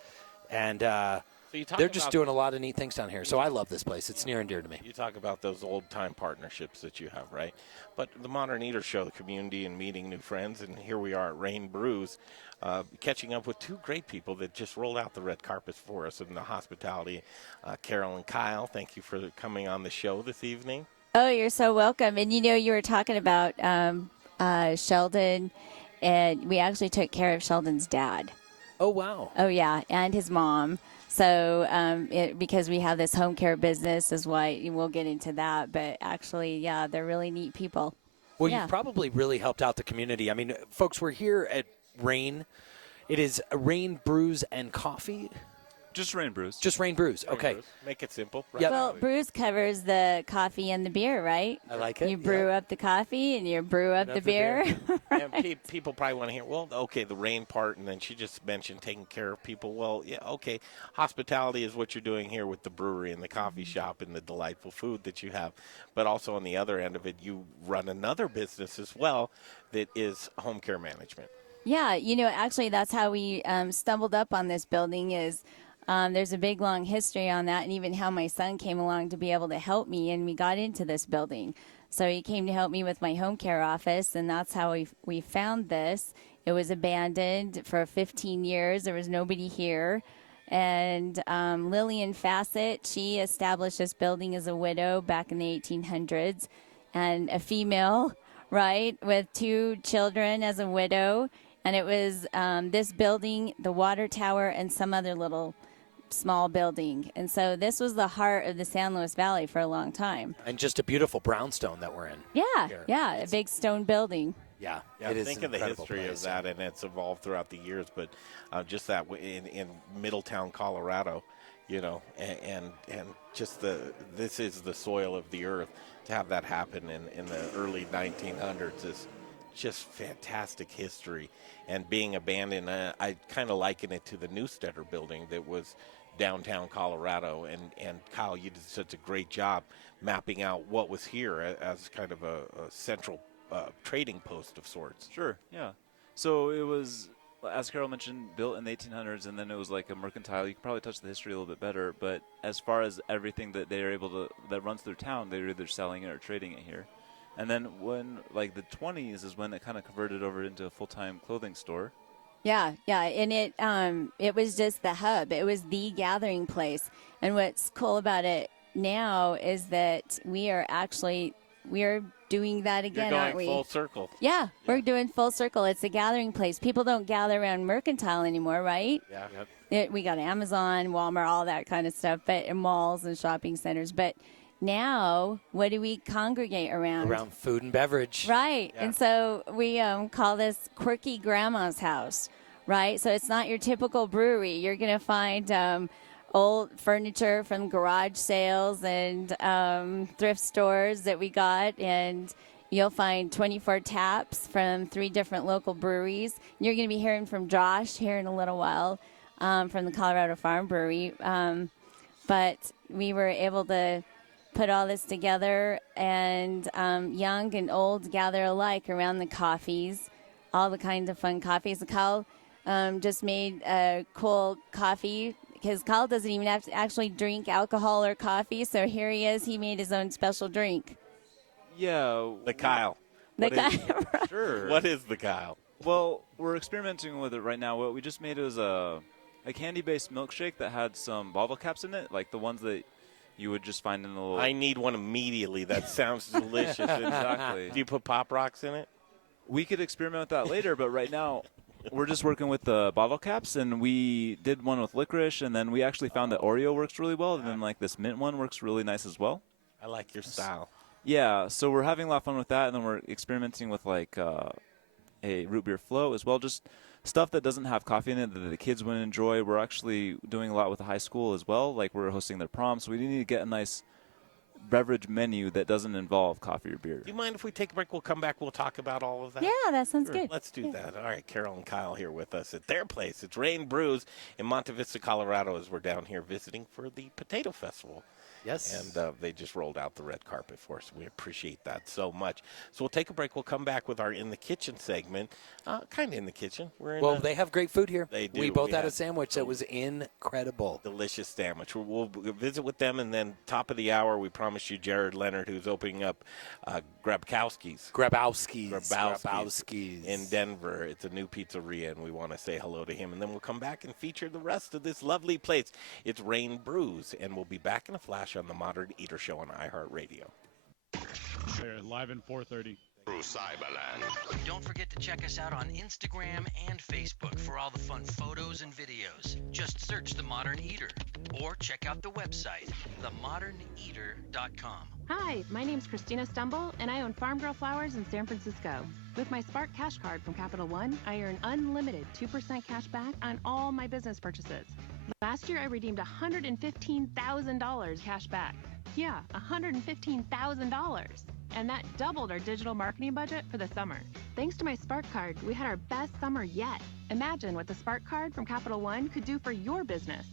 And they're just doing a lot of neat things down here. So I love this place. It's near and dear to me. You talk about those old-time partnerships that you have, right? But the Modern Eater Show, the community and meeting new friends, and here we are at Rain Brews, catching up with two great people that just rolled out the red carpet for us in the hospitality. Carol and Kyle, thank you for coming on the show this evening. Oh, you're so welcome. And, you know, you were talking about Sheldon, and we actually took care of Sheldon's dad. Oh, wow. Oh, yeah, and his mom. So because we have this home care business is why we'll get into that. But actually, yeah, they're really neat people. Well, yeah. You've probably really helped out the community. I mean, folks, we're here at Rain. It is Rain Brews and Coffee. Just Rain Brews. Just Rain Brews. Okay. Brews. Make it simple. Right? Yep. Well, Brews covers the coffee and the beer, right? I like it. You brew up the coffee and you brew up the beer. Right. And people probably want to hear, well, okay, the rain part, and then she just mentioned taking care of people. Well, yeah, okay. Hospitality is what you're doing here with the brewery and the coffee shop and the delightful food that you have. But also on the other end of it, you run another business as well that is home care management. Yeah, you know, actually that's how we stumbled up on this building is there's a big, long history on that, and even how my son came along to be able to help me, and we got into this building. So he came to help me with my home care office, and that's how we found this. It was abandoned for 15 years. There was nobody here. And Lillian Fassett, she established this building as a widow back in the 1800s, and a female, right, with 2 children as a widow. And it was this building, the water tower, and some other little small building. And so this was the heart of the San Luis Valley for a long time. And just a beautiful brownstone that we're in. Yeah, yeah, a big stone building. Yeah, it is. Think of the history of that, and it's evolved throughout the years. But just that in Middletown, Colorado, you know, and just this is the soil of the earth. To have that happen in the early 1900s is just fantastic history. And being abandoned, I kind of liken it to the Newstetter building that was downtown Colorado. And Kyle, you did such a great job mapping out what was here as kind of a central trading post of sorts. Sure, yeah. So it was, as Carol mentioned, built in the 1800s, and then it was like a mercantile. You could probably touch the history a little bit better, but as far as everything that they are able to, that runs through town, they're either selling it or trading it here. And then when, like, the 20s is when it kind of converted over into a full-time clothing store. Yeah, and it was just the hub. It was the gathering place. And what's cool about it now is that we are doing that again, aren't we? You're going full circle. Yeah, we're doing full circle. It's a gathering place. People don't gather around mercantile anymore, right? Yeah. We got Amazon, Walmart, all that kind of stuff, but in malls and shopping centers. But now, what do we congregate around? Around food and beverage. Right. Yeah. And so we call this quirky grandma's house, right? So it's not your typical brewery. You're going to find old furniture from garage sales and thrift stores that we got, and you'll find 24 taps from 3 different local breweries. You're going to be hearing from Josh here in a little while from the Colorado Farm Brewery. But we were able to put all this together, and young and old gather alike around the coffees, all the kinds of fun coffees. Kyle just made a cool coffee, because Kyle doesn't even have to actually drink alcohol or coffee, so here he is. He made his own special drink. Yeah. The Kyle. Sure. What is the Kyle? Well, we're experimenting with it right now. What we just made was a candy-based milkshake that had some bottle caps in it, like the ones that you would just find in the little... I need one immediately. That sounds delicious. Exactly. Do you put Pop Rocks in it? We could experiment with that later, but right now we're just working with the bottle caps, and we did one with licorice, and then we actually found that Oreo works really well, and then like this mint one works really nice as well. I like your style. Yeah, so we're having a lot of fun with that, and then we're experimenting with like a root beer float as well, just stuff that doesn't have coffee in it that the kids would enjoy. We're actually doing a lot with the high school as well, like we're hosting their prom, so we need to get a nice beverage menu that doesn't involve coffee or beer. Do you mind if we take a break? We'll come back. We'll talk about all of that. Yeah, that sounds good. Let's do that. All right, Carol and Kyle here with us at their place. It's Rain Brews in Monte Vista, Colorado, as we're down here visiting for the Potato Festival. Yes. And they just rolled out the red carpet for us. We appreciate that so much. So we'll take a break. We'll come back with our In the Kitchen segment. Kind of in the kitchen. They have great food here. They do. We both had a sandwich that was incredible. Delicious sandwich. We'll visit with them, and then top of the hour, we promise you Jared Leonard, who's opening up Grabowski's in Denver. It's a new pizzeria, and we want to say hello to him. And then we'll come back and feature the rest of this lovely place. It's Rain Brews, and we'll be back in a flash on the Modern Eater Show on iHeartRadio. Live in 4:30. Through Cyberland. Don't forget to check us out on Instagram and Facebook for all the fun photos and videos. Just search The Modern Eater or check out the website, themoderneater.com. Hi, my name's Christina Stumble, and I own Farm Girl Flowers in San Francisco. With my Spark Cash Card from Capital One, I earn unlimited 2% cash back on all my business purchases. Last year, I redeemed $115,000 cash back. Yeah, $115,000. And that doubled our digital marketing budget for the summer. Thanks to my Spark Card, we had our best summer yet. Imagine what the Spark Card from Capital One could do for your business.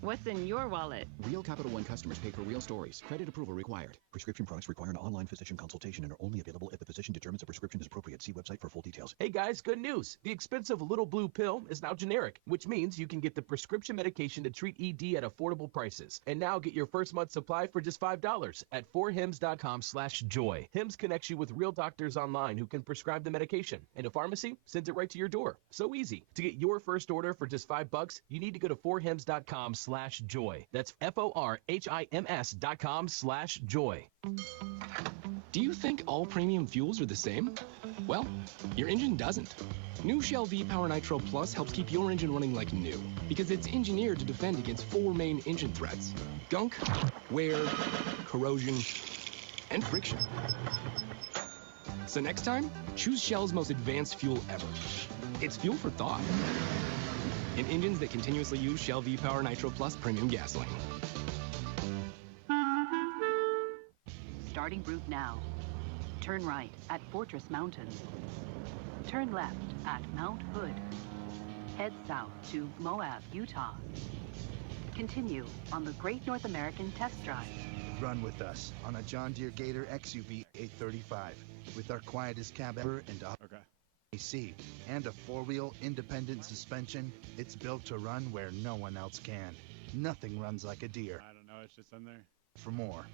What's in your wallet? Real Capital One customers pay for real stories. Credit approval required. Prescription products require an online physician consultation and are only available if the physician determines a prescription is appropriate. See website for full details. Hey guys, good news. The expensive Little Blue pill is now generic, which means you can get the prescription medication to treat ED at affordable prices. And now get your first month supply for just $5 at 4hims.com/joy. Hims connects you with real doctors online who can prescribe the medication, and a pharmacy sends it right to your door. So easy. To get your first order for just $5, you need to go to 4hims.com/joy. That's FORHIMS.com/joy. Do you think all premium fuels are the same? Well, your engine doesn't. New Shell V-Power Nitro Plus helps keep your engine running like new because it's engineered to defend against 4 main engine threats: gunk, wear, corrosion, and friction. So next time, choose Shell's most advanced fuel ever. It's fuel for thought. in engines that continuously use Shell V-Power Nitro Plus premium gasoline. Starting route now. Turn right at Fortress Mountains. Turn left at Mount Hood. Head south to Moab, Utah. Continue on the Great North American Test Drive. Run with us on a John Deere Gator XUV 835 with our quietest cab ever and AC and a four-wheel independent suspension. It's built to run where no one else can. Nothing runs like a Deere. I don't know, it's just in there. For more.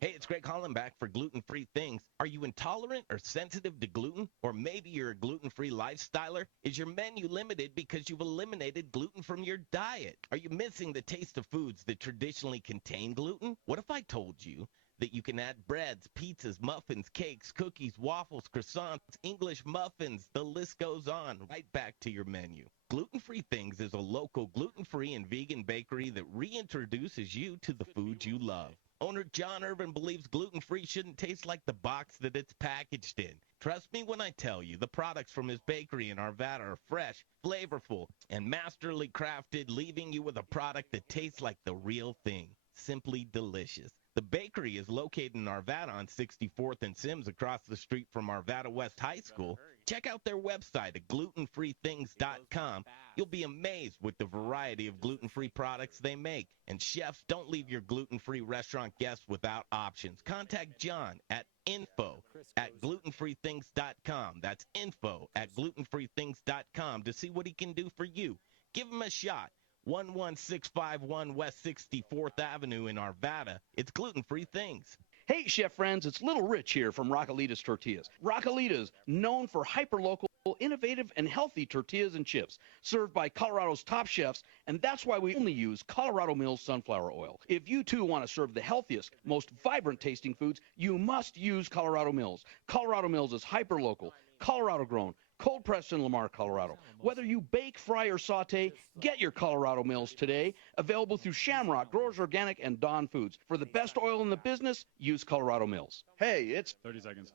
Hey, it's Greg Hollenback for Gluten-Free Things. Are you intolerant or sensitive to gluten? Or maybe you're a gluten-free lifestyler? Is your menu limited because you've eliminated gluten from your diet? Are you missing the taste of foods that traditionally contain gluten? What if I told you that you can add breads, pizzas, muffins, cakes, cookies, waffles, croissants, English muffins, the list goes on, right back to your menu? Gluten-Free Things is a local gluten-free and vegan bakery that reintroduces you to the foods you love. Owner John Irvin believes gluten-free shouldn't taste like the box that it's packaged in. Trust me when I tell you, the products from his bakery in Arvada are fresh, flavorful, and masterly crafted, leaving you with a product that tastes like the real thing. Simply delicious. The bakery is located in Arvada on 64th and Sims across the street from Arvada West High School. Check out their website at glutenfreethings.com. You'll be amazed with the variety of gluten-free products they make. And chefs, don't leave your gluten-free restaurant guests without options. Contact John at info@glutenfreethings.com. That's info@glutenfreethings.com to see what he can do for you. Give him a shot. 11651 West 64th Avenue in Arvada. It's Gluten-Free Things. Hey, chef friends, it's Little Rich here from Raquelitas Tortillas. Raquelitas, known for hyper-local, innovative, and healthy tortillas and chips, served by Colorado's top chefs, and that's why we only use Colorado Mills sunflower oil. If you, too, want to serve the healthiest, most vibrant-tasting foods, you must use Colorado Mills. Colorado Mills is hyper-local, Colorado-grown, cold-pressed in Lamar, Colorado. Whether you bake, fry, or saute, get your Colorado Mills today. Available through Shamrock, Growers Organic, and Dawn Foods. For the best oil in the business, use Colorado Mills. Hey, it's 30 seconds.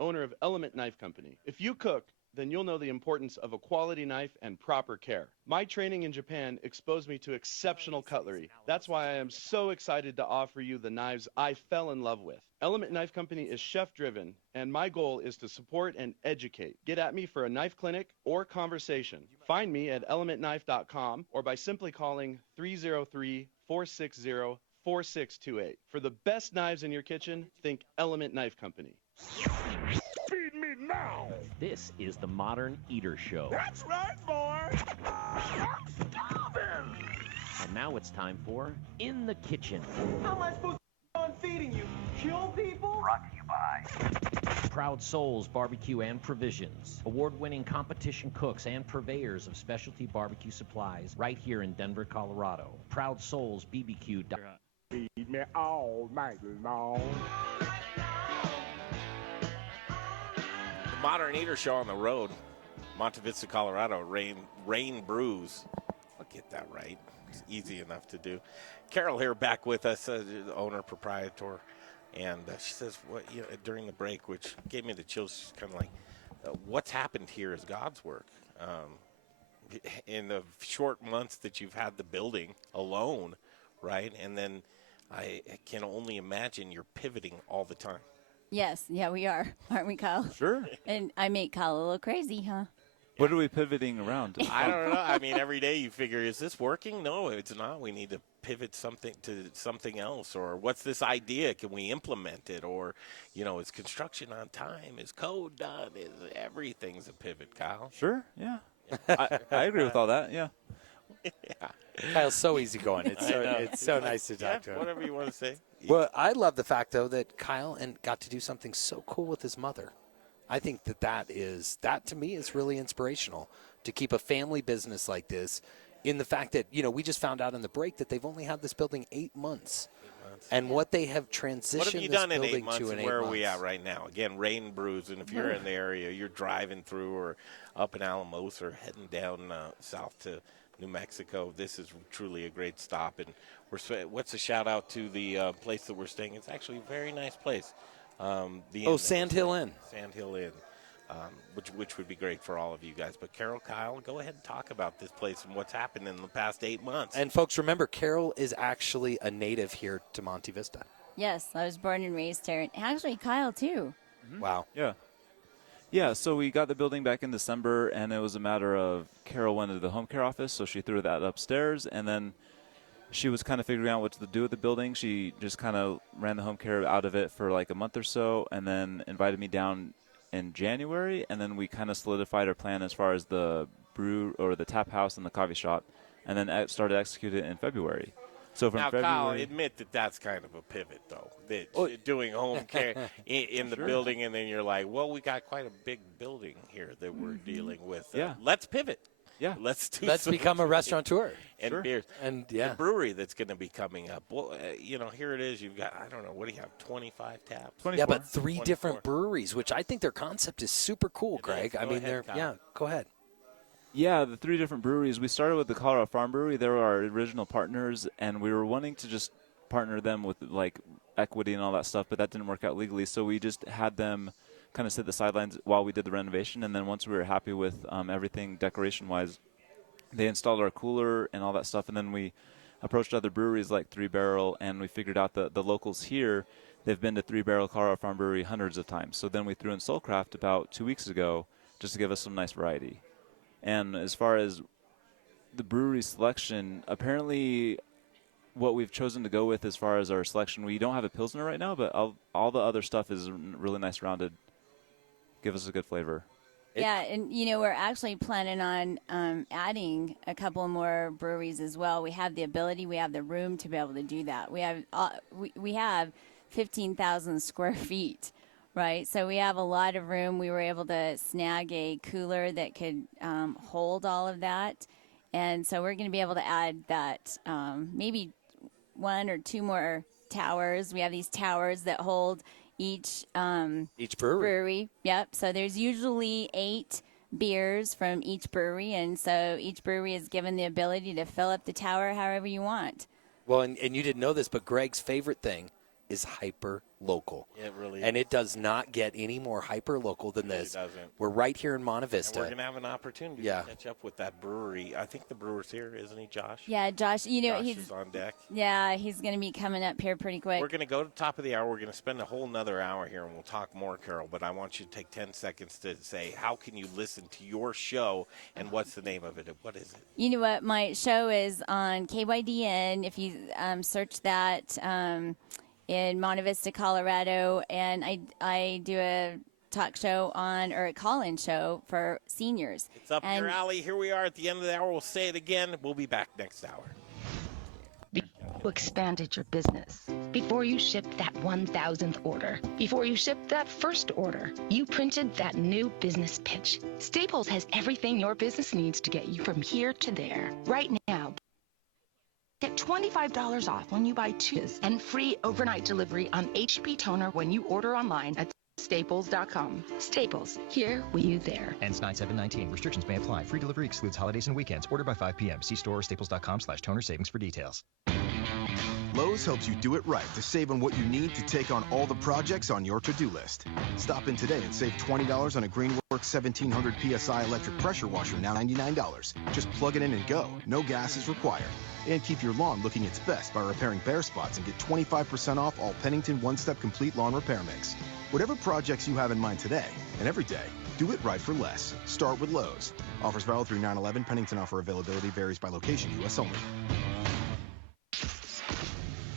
Owner of Element Knife Company. If you cook, then you'll know the importance of a quality knife and proper care. My training in Japan exposed me to exceptional cutlery. That's why I am so excited to offer you the knives I fell in love with. Element Knife Company is chef-driven, and my goal is to support and educate. Get at me for a knife clinic or conversation. Find me at elementknife.com or by simply calling 303-460-4628. For the best knives in your kitchen, think Element Knife Company. Feed me now! This is the Modern Eater Show. That's right, boy! I'm starving! And now it's time for In the Kitchen. How am I supposed to keep on feeding you? Kill people? Brought to you by Proud Souls Barbecue and Provisions. Award-winning competition cooks and purveyors of specialty barbecue supplies right here in Denver, Colorado. Proud Souls BBQ. Feed me all night long. The Modern Eater Show on the road. Monte Vista, Colorado. Rain Brews. I'll get that right. It's easy enough to do. Carol here back with us, the owner, proprietor. And she says, during the break, which gave me the chills, she's kind of like, what's happened here is God's work. In the short months that you've had the building alone, right? And then I can only imagine you're pivoting all the time. Yes, yeah, we are, aren't we, Kyle? Sure. And I make Kyle a little crazy, huh? What are we pivoting around? I don't know. I mean, every day you figure, is this working? No, it's not. We need to pivot something to something else. Or what's this idea? Can we implement it? Or, is construction on time? Is code done? Is everything's a pivot, Kyle? Sure, yeah. I agree with all that, yeah. Yeah. Kyle's so easygoing. It's so nice to talk to him. Whatever you want to say. Well, I love the fact, though, that Kyle got to do something so cool with his mother. I think that to me is really inspirational to keep a family business like this in the fact that, we just found out in the break that they've only had this building 8 months. And what they have transitioned what have you done in 8 months, to and where are we at right now? Again, Rain Brews, and if you're in the area, you're driving through or up in Alamos or heading down south to New Mexico, this is truly a great stop. And what's a shout-out to the place that we're staying? It's actually a very nice place. Sand Hill Inn. Sand Hill Inn. which would be great for all of you guys. But Carol, Kyle, go ahead and talk about this place and what's happened in the past 8 months. And folks, remember, Carol is actually a native here to Monte Vista. Yes, I was born and raised here. And actually, Kyle, too. Wow. Yeah. Yeah, so we got the building back in December, and it was a matter of Carol went to the home care office, so she threw that upstairs, and then she was kind of figuring out what to do with the building. She just kind of ran the home care out of it for like a month or so, and then invited me down in January, and then we kind of solidified our plan as far as the brew or the tap house and the coffee shop, and then started executing it in February. So from now, February, Kyle, admit that that's kind of a pivot, though. That doing home care in the building, and then you're like, well, we got quite a big building here that we're dealing with. Yeah. Let's pivot. Yeah. Let's become a restaurateur. And beers. And the brewery that's going to be coming up. Well, here it is. You've got, I don't know, what do you have, 25 taps? 24. Yeah, but 3 different breweries, which I think their concept is super cool, Greg. I mean, go ahead. Yeah, the 3 different breweries. We started with the Colorado Farm Brewery. They were our original partners, and we were wanting to just partner them with, like, equity and all that stuff, but that didn't work out legally. So we just had them kind of sit the sidelines while we did the renovation, and then once we were happy with everything decoration-wise, they installed our cooler and all that stuff, and then we approached other breweries like 3 Barrel, and we figured out that the locals here, they've been to 3 Barrel Colorado Farm Brewery hundreds of times. So then we threw in Soulcraft about 2 weeks ago just to give us some nice variety. And as far as the brewery selection, apparently what we've chosen to go with as far as our selection, we don't have a Pilsner right now, but all the other stuff is really nice rounded. Give us a good flavor. Yeah, and, we're actually planning on adding a couple more breweries as well. We have the ability, we have the room to be able to do that. We have 15,000 square feet. Right, so we have a lot of room. We were able to snag a cooler that could hold all of that, and so we're going to be able to add that maybe 1 or 2 more towers. We have these towers that hold each brewery. Yep. So there's usually 8 beers from each brewery, and so each brewery is given the ability to fill up the tower however you want. Well, and you didn't know this, but Greg's favorite thing is hyper local. It really is. And it does not get any more hyper local than this. It doesn't. We're right here in Monte Vista. And we're going to have an opportunity to catch up with that brewery. I think the brewer's here, isn't he, Josh? Yeah, Josh, Josh he's is on deck. Yeah, he's going to be coming up here pretty quick. We're going to go to the top of the hour. We're going to spend a whole nother hour here, and we'll talk more, Carol. But I want you to take 10 seconds to say, how can you listen to your show, and what's the name of it, and what is it? You know what? My show is on KYDN. If you search that in Monte Vista, Colorado, and I do a talk show or a call-in show for seniors. It's up your alley. Here we are at the end of the hour. We'll say it again. We'll be back next hour. You expanded your business. Before you shipped that 1,000th order, before you shipped that first order, you printed that new business pitch. Staples has everything your business needs to get you from here to there. Right now, get $25 off when you buy 2 and free overnight delivery on HP toner when you order online at Staples.com. Staples, here, you there. Ends 9/7/19. Restrictions may apply. Free delivery excludes holidays and weekends. Order by 5 p.m. See store or staples.com/toner savings for details. Lowe's helps you do it right to save on what you need to take on all the projects on your to-do list. Stop in today and save $20 on a Greenworks 1700 PSI electric pressure washer, now $99. Just plug it in and go. No gas is required. And keep your lawn looking its best by repairing bare spots and get 25% off all Pennington One-Step Complete Lawn Repair Mix. Whatever projects you have in mind today and every day, do it right for less. Start with Lowe's. Offers valid through 9/11. Pennington offer availability varies by location. U.S. only.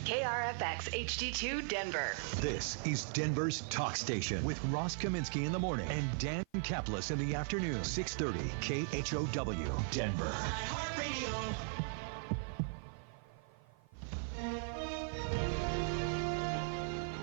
KRFX HD2 Denver. This is Denver's talk station with Ross Kaminsky in the morning and Dan Kaplis in the afternoon. 630 KHOW Denver.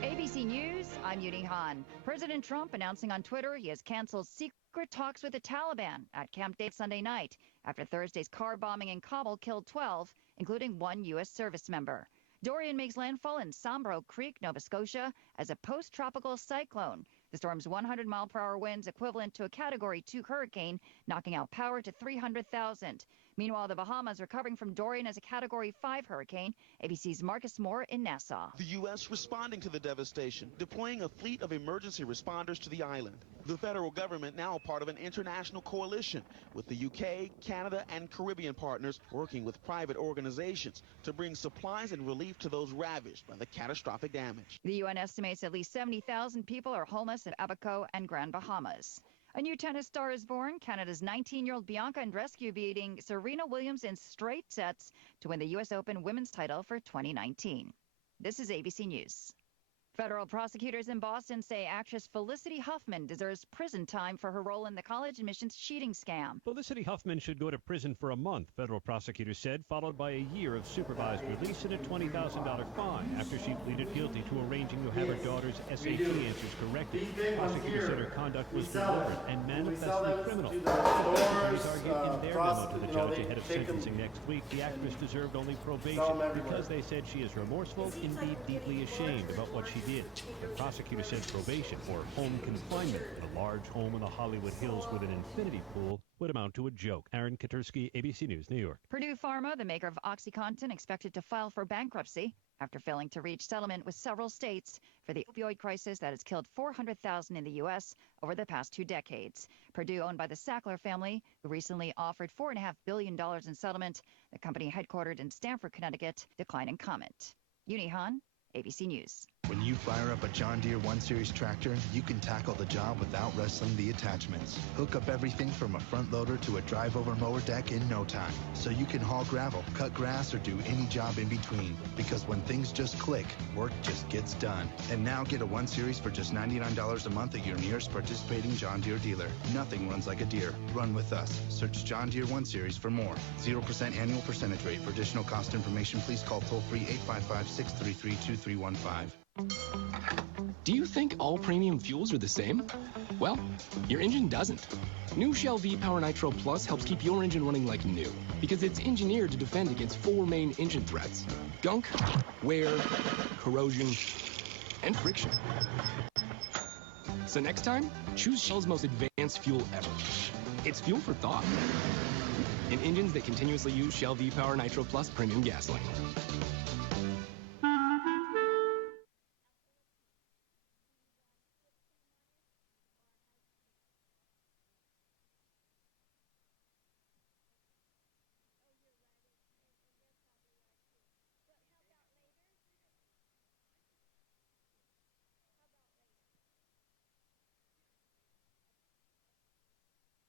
ABC News, I'm Yuni Han. President Trump announcing on Twitter he has canceled secret talks with the Taliban at Camp David Sunday night after Thursday's car bombing in Kabul killed 12, including 1 U.S. service member. Dorian makes landfall in Sombro Creek, Nova Scotia, as a post-tropical cyclone. The storm's 100-mile-per-hour winds equivalent to a Category 2 hurricane, knocking out power to 300,000. Meanwhile, the Bahamas recovering from Dorian as a Category 5 hurricane. ABC's Marcus Moore in Nassau. The U.S. responding to the devastation, deploying a fleet of emergency responders to the island. The federal government now part of an international coalition with the UK, Canada, and Caribbean partners working with private organizations to bring supplies and relief to those ravaged by the catastrophic damage. The UN estimates at least 70,000 people are homeless in Abaco and Grand Bahamas. A new tennis star is born. Canada's 19-year-old Bianca Andreescu beating Serena Williams in straight sets to win the U.S. Open women's title for 2019. This is ABC News. Federal prosecutors in Boston say actress Felicity Huffman deserves prison time for her role in the college admissions cheating scam. Felicity Huffman should go to prison for a month, federal prosecutors said, followed by a year of supervised release and a $20,000 fine after she pleaded guilty to arranging to have her daughter's SAT answers corrected. Prosecutors said her conduct was deliberate and manifestly criminal. Attorneys argued in their memo to the judge ahead of sentencing next week the actress deserved only probation because they said she is remorseful, indeed deeply ashamed about what she did. The prosecutor said probation or home confinement in a large home in the Hollywood Hills with an infinity pool would amount to a joke. Aaron Katursky, ABC News, New York. Purdue Pharma, the maker of OxyContin, expected to file for bankruptcy after failing to reach settlement with several states for the opioid crisis that has killed 400,000 in the U.S. over the past 2 decades. Purdue, owned by the Sackler family, who recently offered $4.5 billion in settlement. The company, headquartered in Stamford, Connecticut, declined in comment. Uni Han, ABC News. When you fire up a John Deere 1 Series tractor, you can tackle the job without wrestling the attachments. Hook up everything from a front loader to a drive-over mower deck in no time, so you can haul gravel, cut grass, or do any job in between. Because when things just click, work just gets done. And now get a 1 Series for just $99 a month at your nearest participating John Deere dealer. Nothing runs like a Deere. Run with us. Search John Deere 1 Series for more. 0% annual percentage rate. For additional cost information, please call toll-free 855-633-2315. Do you think all premium fuels are the same? Well, your engine doesn't. New Shell V-Power Nitro Plus helps keep your engine running like new because it's engineered to defend against 4 main engine threats: gunk, wear, corrosion, and friction. So next time, choose Shell's most advanced fuel ever. It's fuel for thought. In engines that continuously use Shell V-Power Nitro Plus premium gasoline.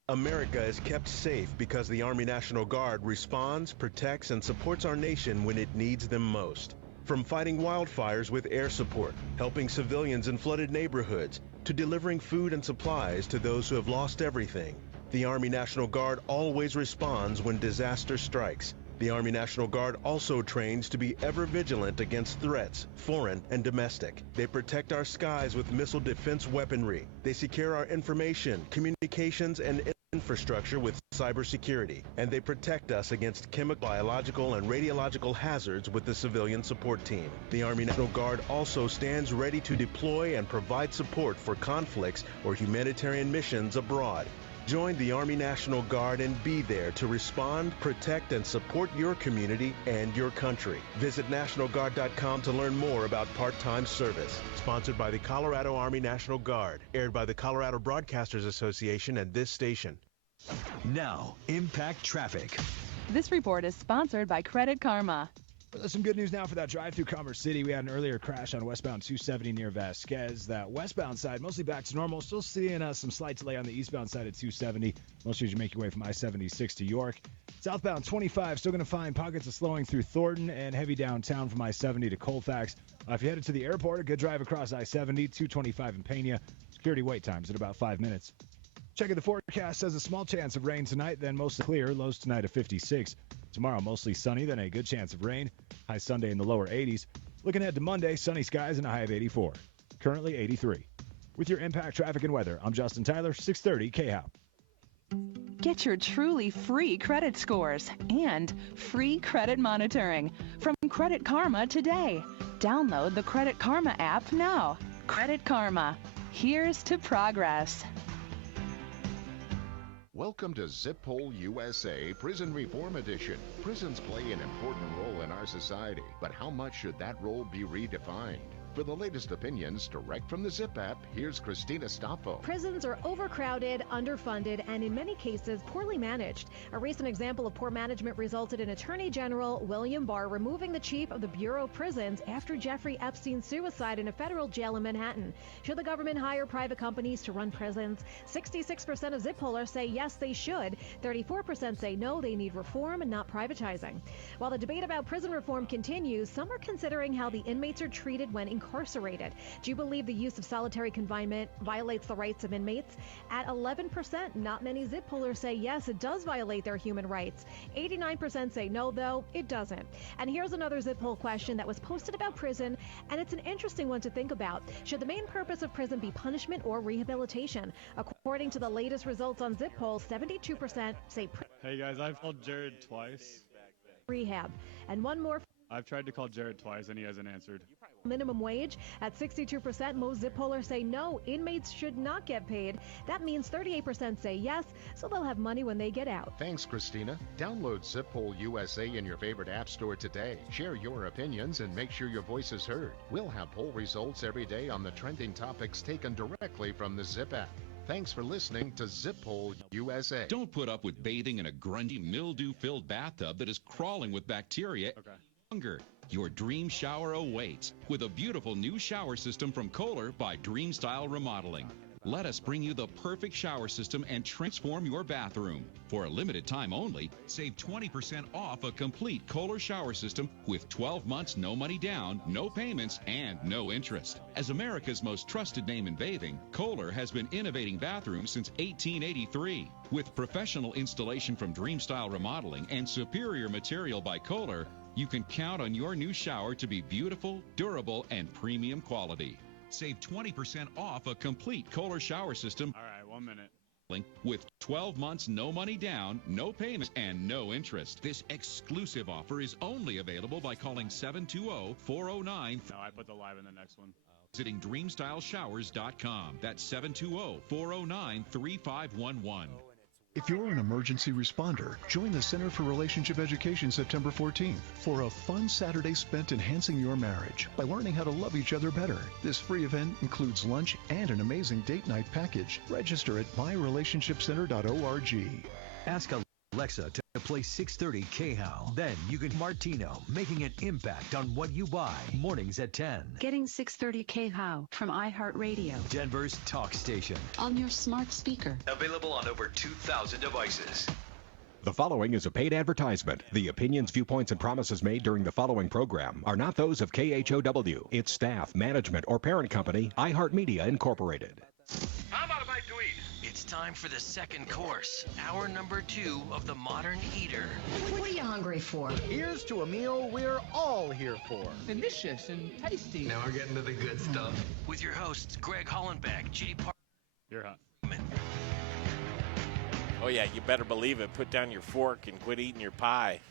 America is kept safe because the Army National Guard responds, protects, and supports our nation when it needs them most. From fighting wildfires with air support, helping civilians in flooded neighborhoods, to delivering food and supplies to those who have lost everything, the Army National Guard always responds when disaster strikes. The Army National Guard also trains to be ever vigilant against threats, foreign and domestic. They protect our skies with missile defense weaponry. They secure our information, communications, and infrastructure with cybersecurity. And they protect us against chemical, biological, and radiological hazards with the civilian support team. The Army National Guard also stands ready to deploy and provide support for conflicts or humanitarian missions abroad. Join the Army National Guard and be there to respond, protect, and support your community and your country. Visit NationalGuard.com to learn more about part-time service. Sponsored by the Colorado Army National Guard. Aired by the Colorado Broadcasters Association and this station. Now, Impact Traffic. This report is sponsored by Credit Karma. There's some good news now for that drive through Commerce City. We had an earlier crash on westbound 270 near Vasquez. That westbound side mostly back to normal. Still seeing some slight delay on the eastbound side at 270. Most of you make your way from I-76 to York. Southbound 25 still going to find pockets of slowing through Thornton and heavy downtown from I-70 to Colfax. If you're headed to the airport, a good drive across I-70, 225 in Pena. Security wait times at about 5 minutes. Checking the forecast, says a small chance of rain tonight, then mostly clear. Lows tonight at 56. Tomorrow, mostly sunny, then a good chance of rain. High Sunday in the lower 80s. Looking ahead to Monday, sunny skies and a high of 84. Currently 83. With your Impact Traffic and Weather, I'm Justin Tyler, 630 KHOW. Get your truly free credit scores and free credit monitoring from Credit Karma today. Download the Credit Karma app now. Credit Karma. Here's to progress. Welcome to Zip Hole USA Prison Reform Edition. Prisons play an important role in our society, but how much should that role be redefined? For the latest opinions direct from the Zip app, here's Christina Stoffo. Prisons are overcrowded, underfunded, and in many cases poorly managed. A recent example of poor management resulted in Attorney General William Barr removing the chief of the Bureau of Prisons after Jeffrey Epstein's suicide in a federal jail in Manhattan. Should the government hire private companies to run prisons? 66% of Zip Pollers say yes, they should. 34% say no, they need reform, not privatizing. While the debate about prison reform continues, some are considering how the inmates are treated when incarcerated. Do you believe the use of solitary confinement violates the rights of inmates? At 11%, not many Zip Pollers say yes, it does violate their human rights. 89% say no, though, it doesn't. And here's another Zip Poll question that was posted about prison, and it's an interesting one to think about. Should the main purpose of prison be punishment or rehabilitation? According to the latest results on Zip Poll, 72% say Hey guys, I've called Jared twice. rehab. And one more. I've tried to call Jared twice and he hasn't answered. Minimum wage at 62%. Most Zip Pollers say no, inmates should not get paid. That means 38% say yes, so they'll have money when they get out. Thanks, Christina. Download Zip Hole USA in your favorite app store today. Share your opinions and make sure your voice is heard. We'll have poll results every day on the trending topics taken directly from the Zip app. Thanks for listening to Zip Hole USA. Don't put up with bathing in a grungy, mildew-filled bathtub that is crawling with bacteria. Longer. Your dream shower awaits with a beautiful new shower system from Kohler by Dream Style Remodeling. Let us bring you the perfect shower system and transform your bathroom. For a limited time only, save 20% off a complete Kohler shower system with 12 months, no money down, no payments, and no interest. As America's most trusted name in bathing, Kohler has been innovating bathrooms since 1883. With professional installation from Dream Style Remodeling and superior material by Kohler, you can count on your new shower to be beautiful, durable, and premium quality. Save 20% off a complete Kohler shower system. All right, 1 minute. With 12 months, no money down, no payments, and no interest. This exclusive offer is only available by calling 720-409. No, I put the live in the next one. Visiting DreamStyleShowers.com. That's 720-409-3511. If you're an emergency responder, join the Center for Relationship Education September 14th for a fun Saturday spent enhancing your marriage by learning how to love each other better. This free event includes lunch and an amazing date night package. Register at myrelationshipcenter.org. Ask Alexa to play 630 KHOW. Then you can Martino, making an impact on what you buy. Mornings at 10. Getting 630 KHOW from iHeartRadio. Denver's talk station. On your smart speaker. Available on over 2,000 devices. The following is a paid advertisement. The opinions, viewpoints, and promises made during the following program are not those of KHOW, its staff, management, or parent company, iHeartMedia Incorporated. How about a bite to eat? It's time for the second course, hour number 2 of the Modern Eater. What are you hungry for? Here's to a meal we're all here for. Delicious and tasty. Now we're getting to the good stuff. With your hosts, Greg Hollenback, J. Park. You're hot. Oh, yeah, you better believe it. Put down your fork and quit eating your pie.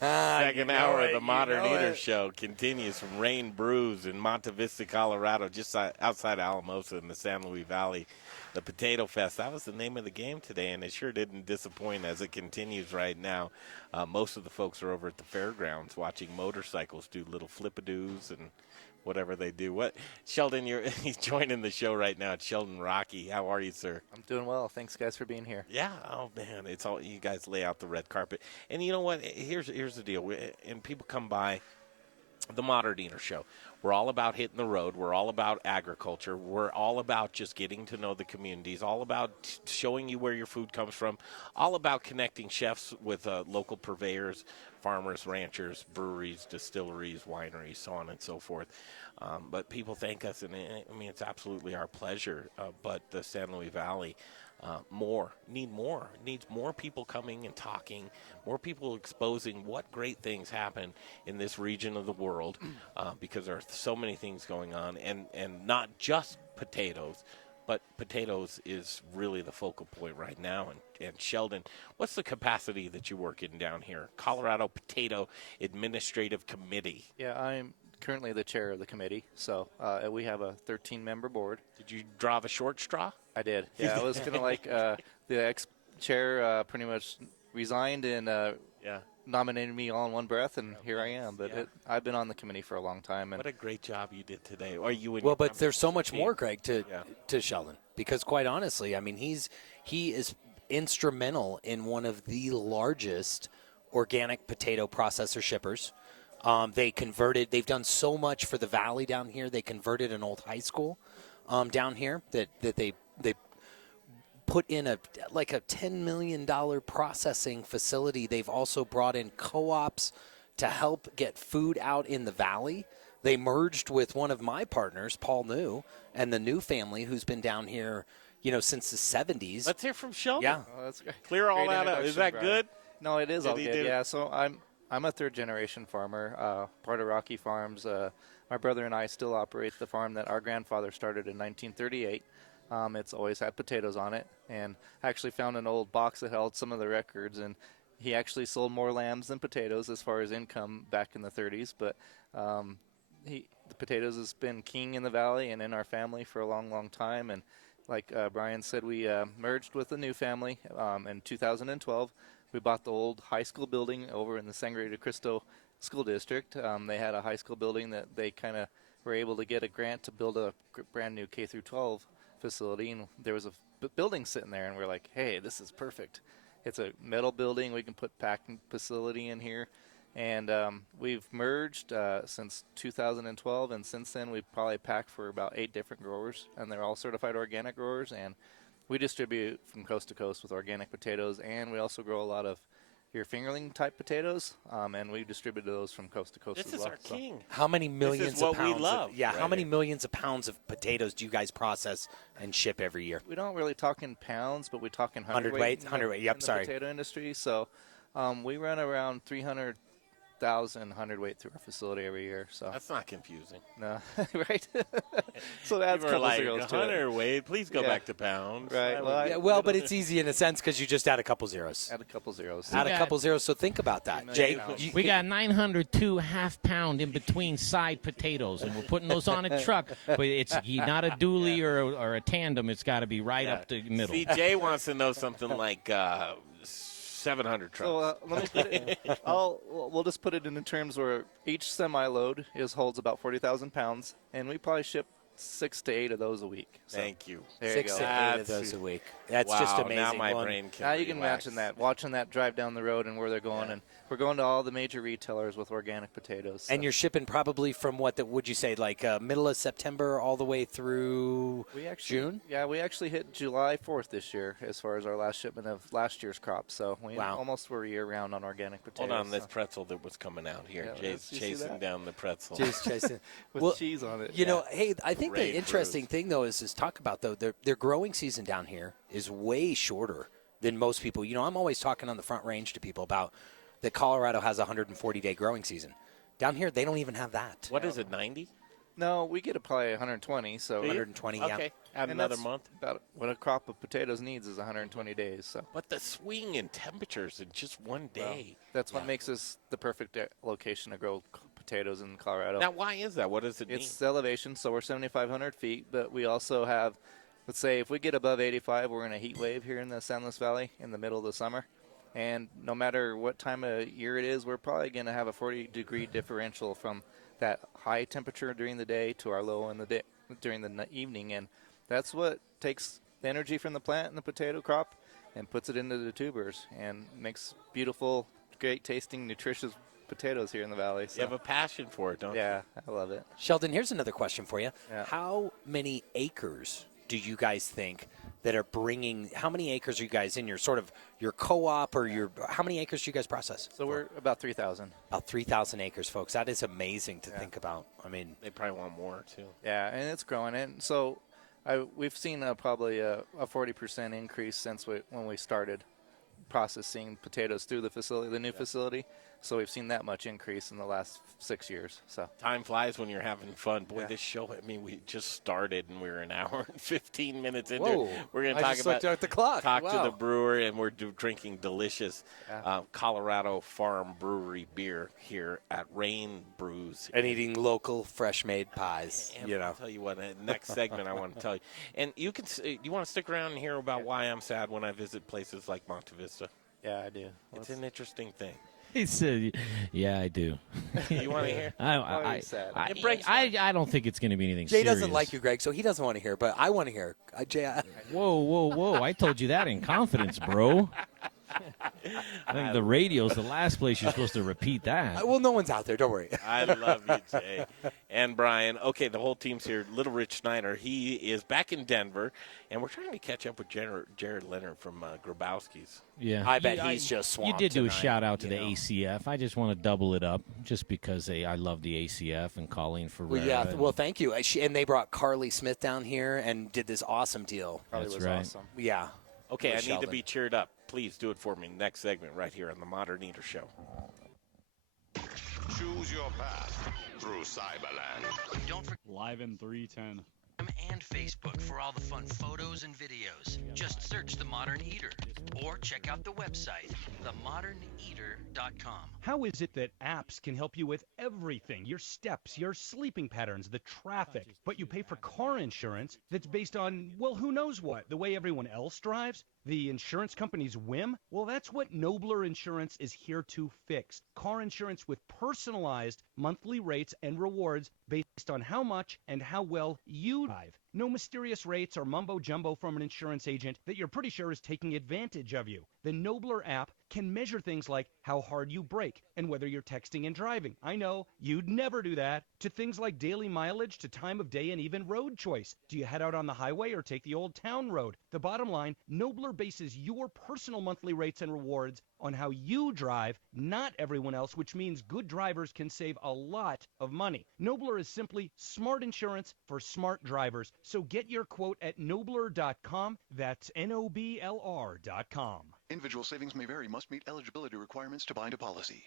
Second hour of the Modern Eater Show continues from Rain Brews in Monte Vista, Colorado, just outside Alamosa in the San Luis Valley. The Potato Fest, that was the name of the game today, and it sure didn't disappoint as it continues right now. Most of the folks are over at the fairgrounds watching motorcycles do little flip-a-doos and whatever they do. What, Sheldon, he's joining the show right now. It's Sheldon Rocky. How are you, sir? I'm doing well. Thanks, guys, for being here. Yeah. Oh, man. It's all, you guys lay out the red carpet. And you know what? Here's the deal. And people come by the Modern Eater Show. We're all about hitting the road. We're all about agriculture. We're all about just getting to know the communities, all about showing you where your food comes from, all about connecting chefs with local purveyors, farmers, ranchers, breweries, distilleries, wineries, so on and so forth. But people thank us, and I mean, it's absolutely our pleasure. But the San Luis Valley needs more people coming and talking, more people exposing what great things happen in this region of the world, because there are so many things going on, and not just potatoes, but potatoes is really the focal point right now. And Sheldon, what's the capacity that you work in down here? Colorado Potato Administrative Committee. Yeah, I'm currently the chair of the committee, so we have a 13-member board. Did you draw the short straw? I did. Yeah, I was kind of like the chair pretty much resigned and nominated me all in one breath, and here I am. But I've been on the committee for a long time. And what a great job you did today. Or you and well, but there's so much more, Greg, to Sheldon, because quite honestly, I mean, he is instrumental in one of the largest organic potato processor shippers. They've done so much for the valley down here. They converted an old high school down here that they put in a $10 million processing facility. They've also brought in co-ops to help get food out in the valley. They merged with one of my partners, Paul New, and the New family, who's been down here, since the 70s. Let's hear from Sheldon. Yeah. Oh, that's great. Clear all Great that up. Is that Brian. good? No, it is Did all he good. do- Yeah, so I'm a third-generation farmer, part of Rocky Farms. My brother and I still operate the farm that our grandfather started in 1938. It's always had potatoes on it, and I actually found an old box that held some of the records, and he actually sold more lambs than potatoes as far as income back in the 30s, but the potatoes has been king in the valley and in our family for a long, long time, and like Brian said, we merged with a new family in 2012. We bought the old high school building over in the Sangre de Cristo School District. They had a high school building that they kind of were able to get a grant to build a brand new K through 12 facility, and there was a building sitting there, and we're like, hey, this is perfect. It's a metal building. We can put packing facility in here, and we've merged since 2012, and since then we've probably packed for about 8 different growers, and they're all certified organic growers, and we distribute from coast to coast with organic potatoes, and we also grow a lot of your fingerling type potatoes, and we distribute those from coast to coast This as is well. our king. How many millions This is what of pounds? we love. How many millions of pounds of potatoes do you guys process and ship every year? We don't really talk in pounds, but we talk in Hundredweight. Yep. in the Sorry. potato industry. So we run around 300,000 hundredweight through our facility every year. So That's not confusing. no, right? So that's you were like hundredweight. Please go back to pounds. Right. But it's easy in a sense because you just add a couple zeros. Add a couple zeros. Add a couple zeros. So think about that, Jay. We got 902 half-pound in between side potatoes, and we're putting those on a truck. But it's not a dually or a tandem. It's got to be right up the middle. See, Jay wants to know something like 700 trucks. So let me put it. We'll just put it in terms where each semi-load holds about 40,000 pounds, and we probably ship 6 to 8 of those a week. So Thank you. There 6 you go. to 8 of those a week. That's wow, just amazing. Now my brain can Now you can relax. imagine that, watching that drive down the road and where they're going, and we're going to all the major retailers with organic potatoes. So. And you're shipping probably from would you say, like middle of September all the way through June? Yeah, we actually hit July 4th this year as far as our last shipment of last year's crop. So we almost were year-round on organic potatoes. Hold on, this pretzel that was coming out here. Yeah, Jay's chasing down the pretzel. Jay's chasing. With cheese on it. You know, hey, I think Rain the interesting thing, though, is talk about, though, their growing season down here is way shorter than most people. You know, I'm always talking on the Front Range to people about that Colorado has a 140-day growing season. Down here, they don't even have that. What is it, 90? No, we get probably 120. So 120, yeah. Okay, add And another that's month. About what a crop of potatoes needs is 120 days. So. But the swing in temperatures in just one day. Well, that's what makes us the perfect location to grow potatoes in Colorado. Now, why is that? What does it mean? It's the elevation, so we're 7,500 feet, but we also have, let's say, if we get above 85, we're in a heat wave here in the San Luis Valley in the middle of the summer. And no matter what time of year it is, we're probably going to have a 40-degree differential from that high temperature during the day to our low in the day during the evening. And that's what takes the energy from the plant and the potato crop and puts it into the tubers and makes beautiful, great-tasting, nutritious potatoes here in the valley. So. You have a passion for it, don't you? Yeah, I love it. Sheldon, here's another question for you. Yeah. How many acres do you guys think that are bringing, how many acres are you guys in your sort of your co-op or your, how many acres do you guys process? So we're about 3,000. About 3,000 acres, folks. That is amazing to think about. I mean, they probably want more, too. Yeah, and it's growing. And so we've seen probably a 40% increase since when we started processing potatoes through the facility, the new facility. So we've seen that much increase in the last 6 years. So time flies when you're having fun. Boy, this show, I mean, we just started and we're an hour and 15 minutes into it. We're going to talk about at the clock. Talk to the brewer, and we're drinking delicious Colorado Farm Brewery beer here at Rain Brews. And eating local fresh-made pies. And I'll tell you what, next segment I want to tell you. And you want to stick around and hear about why I'm sad when I visit places like Monte Vista? Yeah, I do. It's an interesting thing. He said, "Yeah, I do." You want to hear? I don't think it's going to be anything. Jay serious. doesn't like you, Greg, so he doesn't want to hear. But I want to hear. Jay. Whoa! I told you that in confidence, bro. I think the radio's the last place you're supposed to repeat that. Well, no one's out there. Don't worry. I love you, Jay. And Brian. Okay, the whole team's here. Little Rich Snyder, he is back in Denver, and we're trying to catch up with Jared Leonard from Grabowski's. Yeah, I bet he's just swamped. You did do tonight, a shout out to the ACF. I just want to double it up, just because I love the ACF and Colleen for. Well, thank you. And they brought Carly Smith down here and did this awesome deal. Carly was awesome. Yeah. Okay, I need to be cheered up. Please do it for me. Next segment right here on the Modern Eater Show. Choose your path through Cyberland. Don't forget Live in 310. and Facebook for all the fun photos and videos. Just search The Modern Eater or check out the website, themoderneater.com. How is it that apps can help you with everything? Your steps, your sleeping patterns, the traffic, but you pay for car insurance that's based on, well, who knows what? The way everyone else drives? The insurance company's whim? Well, that's what Nobler Insurance is here to fix. Car insurance with personalized monthly rates and rewards based on how much and how well you drive. No mysterious rates or mumbo-jumbo from an insurance agent that you're pretty sure is taking advantage of you. The Nobler app can measure things like how hard you brake and whether you're texting and driving. I know, you'd never do that. To things like daily mileage, to time of day, and even road choice. Do you head out on the highway or take the old town road? The bottom line, Nobler bases your personal monthly rates and rewards on how you drive, not everyone else, which means good drivers can save a lot of money. Nobler is simply smart insurance for smart drivers. So get your quote at Nobler.com. That's Nobler.com. Individual savings may vary. Must meet eligibility requirements to bind a policy.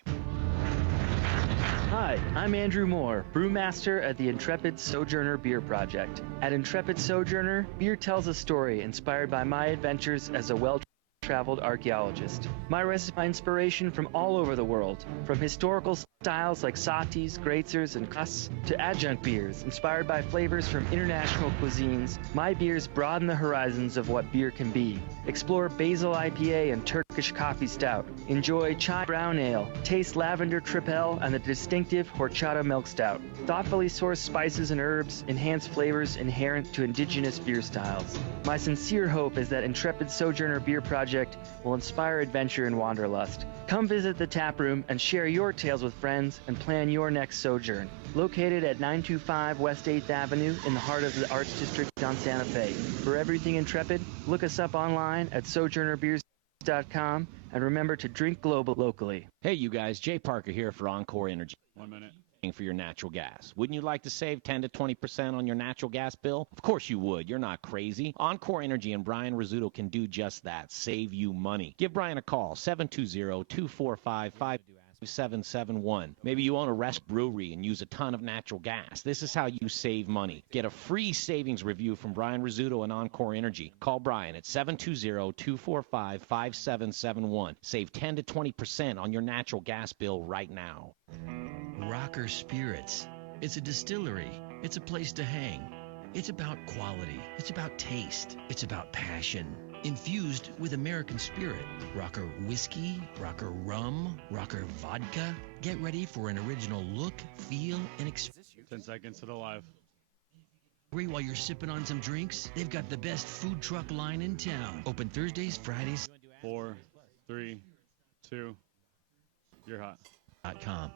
Hi, I'm Andrew Moore, brewmaster at the Intrepid Sojourner Beer Project. At Intrepid Sojourner, beer tells a story inspired by my adventures as a well-traveled archaeologist. My recipe inspiration from all over the world, from historical styles like satis, grazers, and kvass, to adjunct beers inspired by flavors from international cuisines. My beers broaden the horizons of what beer can be. Explore Basil IPA and Turkish Coffee Stout. Enjoy Chai Brown Ale. Taste Lavender Tripel and the distinctive Horchata Milk Stout. Thoughtfully sourced spices and herbs enhance flavors inherent to indigenous beer styles. My sincere hope is that Intrepid Sojourner Beer Project will inspire adventure and wanderlust. Come visit the tap room and share your tales with friends and plan your next sojourn. Located at 925 West 8th Avenue in the heart of the Arts District on Santa Fe. For everything Intrepid, look us up online at sojournerbeers.com and remember to drink global locally. Hey, you guys, Jay Parker here for Encore Energy. 1 minute. For your natural gas. Wouldn't you like to save 10 to 20% on your natural gas bill? Of course you would. You're not crazy. Encore Energy and Brian Rizzuto can do just that. Save you money. Give Brian a call, 720-245-5771. Maybe you own a rest brewery and use a ton of natural gas. This is how you save money. Get a free savings review from Brian Rizzuto and Encore Energy. Call Brian at 720-245-5771. Save 10 to 20% on your natural gas bill right now. Rocker Spirits. It's a distillery. It's a place to hang. It's about quality. It's about taste. It's about passion. Infused with American spirit. Rocker whiskey, rocker rum, rocker vodka. Get ready for an original look, feel, and experience. 10 seconds to the live. While you're sipping on some drinks, they've got the best food truck line in town. Open Thursdays, Fridays. 4, 3, 2. You're hot. .com.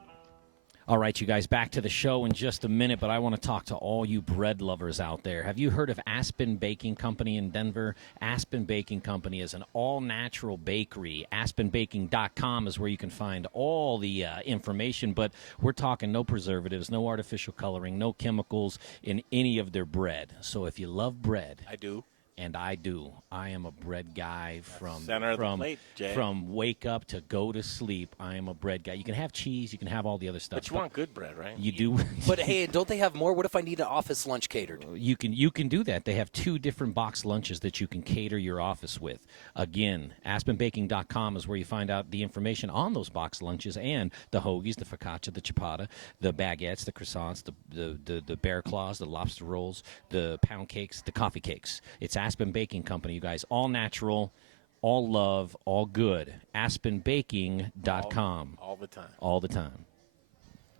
All right, you guys, back to the show in just a minute, but I want to talk to all you bread lovers out there. Have you heard of Aspen Baking Company in Denver? Aspen Baking Company is an all-natural bakery. AspenBaking.com is where you can find all the information, but we're talking no preservatives, no artificial coloring, no chemicals in any of their bread. So if you love bread, I do. And I do. I am a bread guy Center of the plate, Jay. from wake up to go to sleep. I am a bread guy. You can have cheese, you can have all the other stuff. But you want good bread, right? You do. But hey, don't they have more? What if I need an office lunch catered? You can do that. They have 2 different box lunches that you can cater your office with. Again, aspenbaking.com is where you find out the information on those box lunches and the hoagies, the focaccia, the ciabatta, the baguettes, the croissants, the bear claws, the lobster rolls, the pound cakes, the coffee cakes. It's Aspen Baking Company, you guys. All natural, all love, all good. aspenbaking.com. All the time. All the time.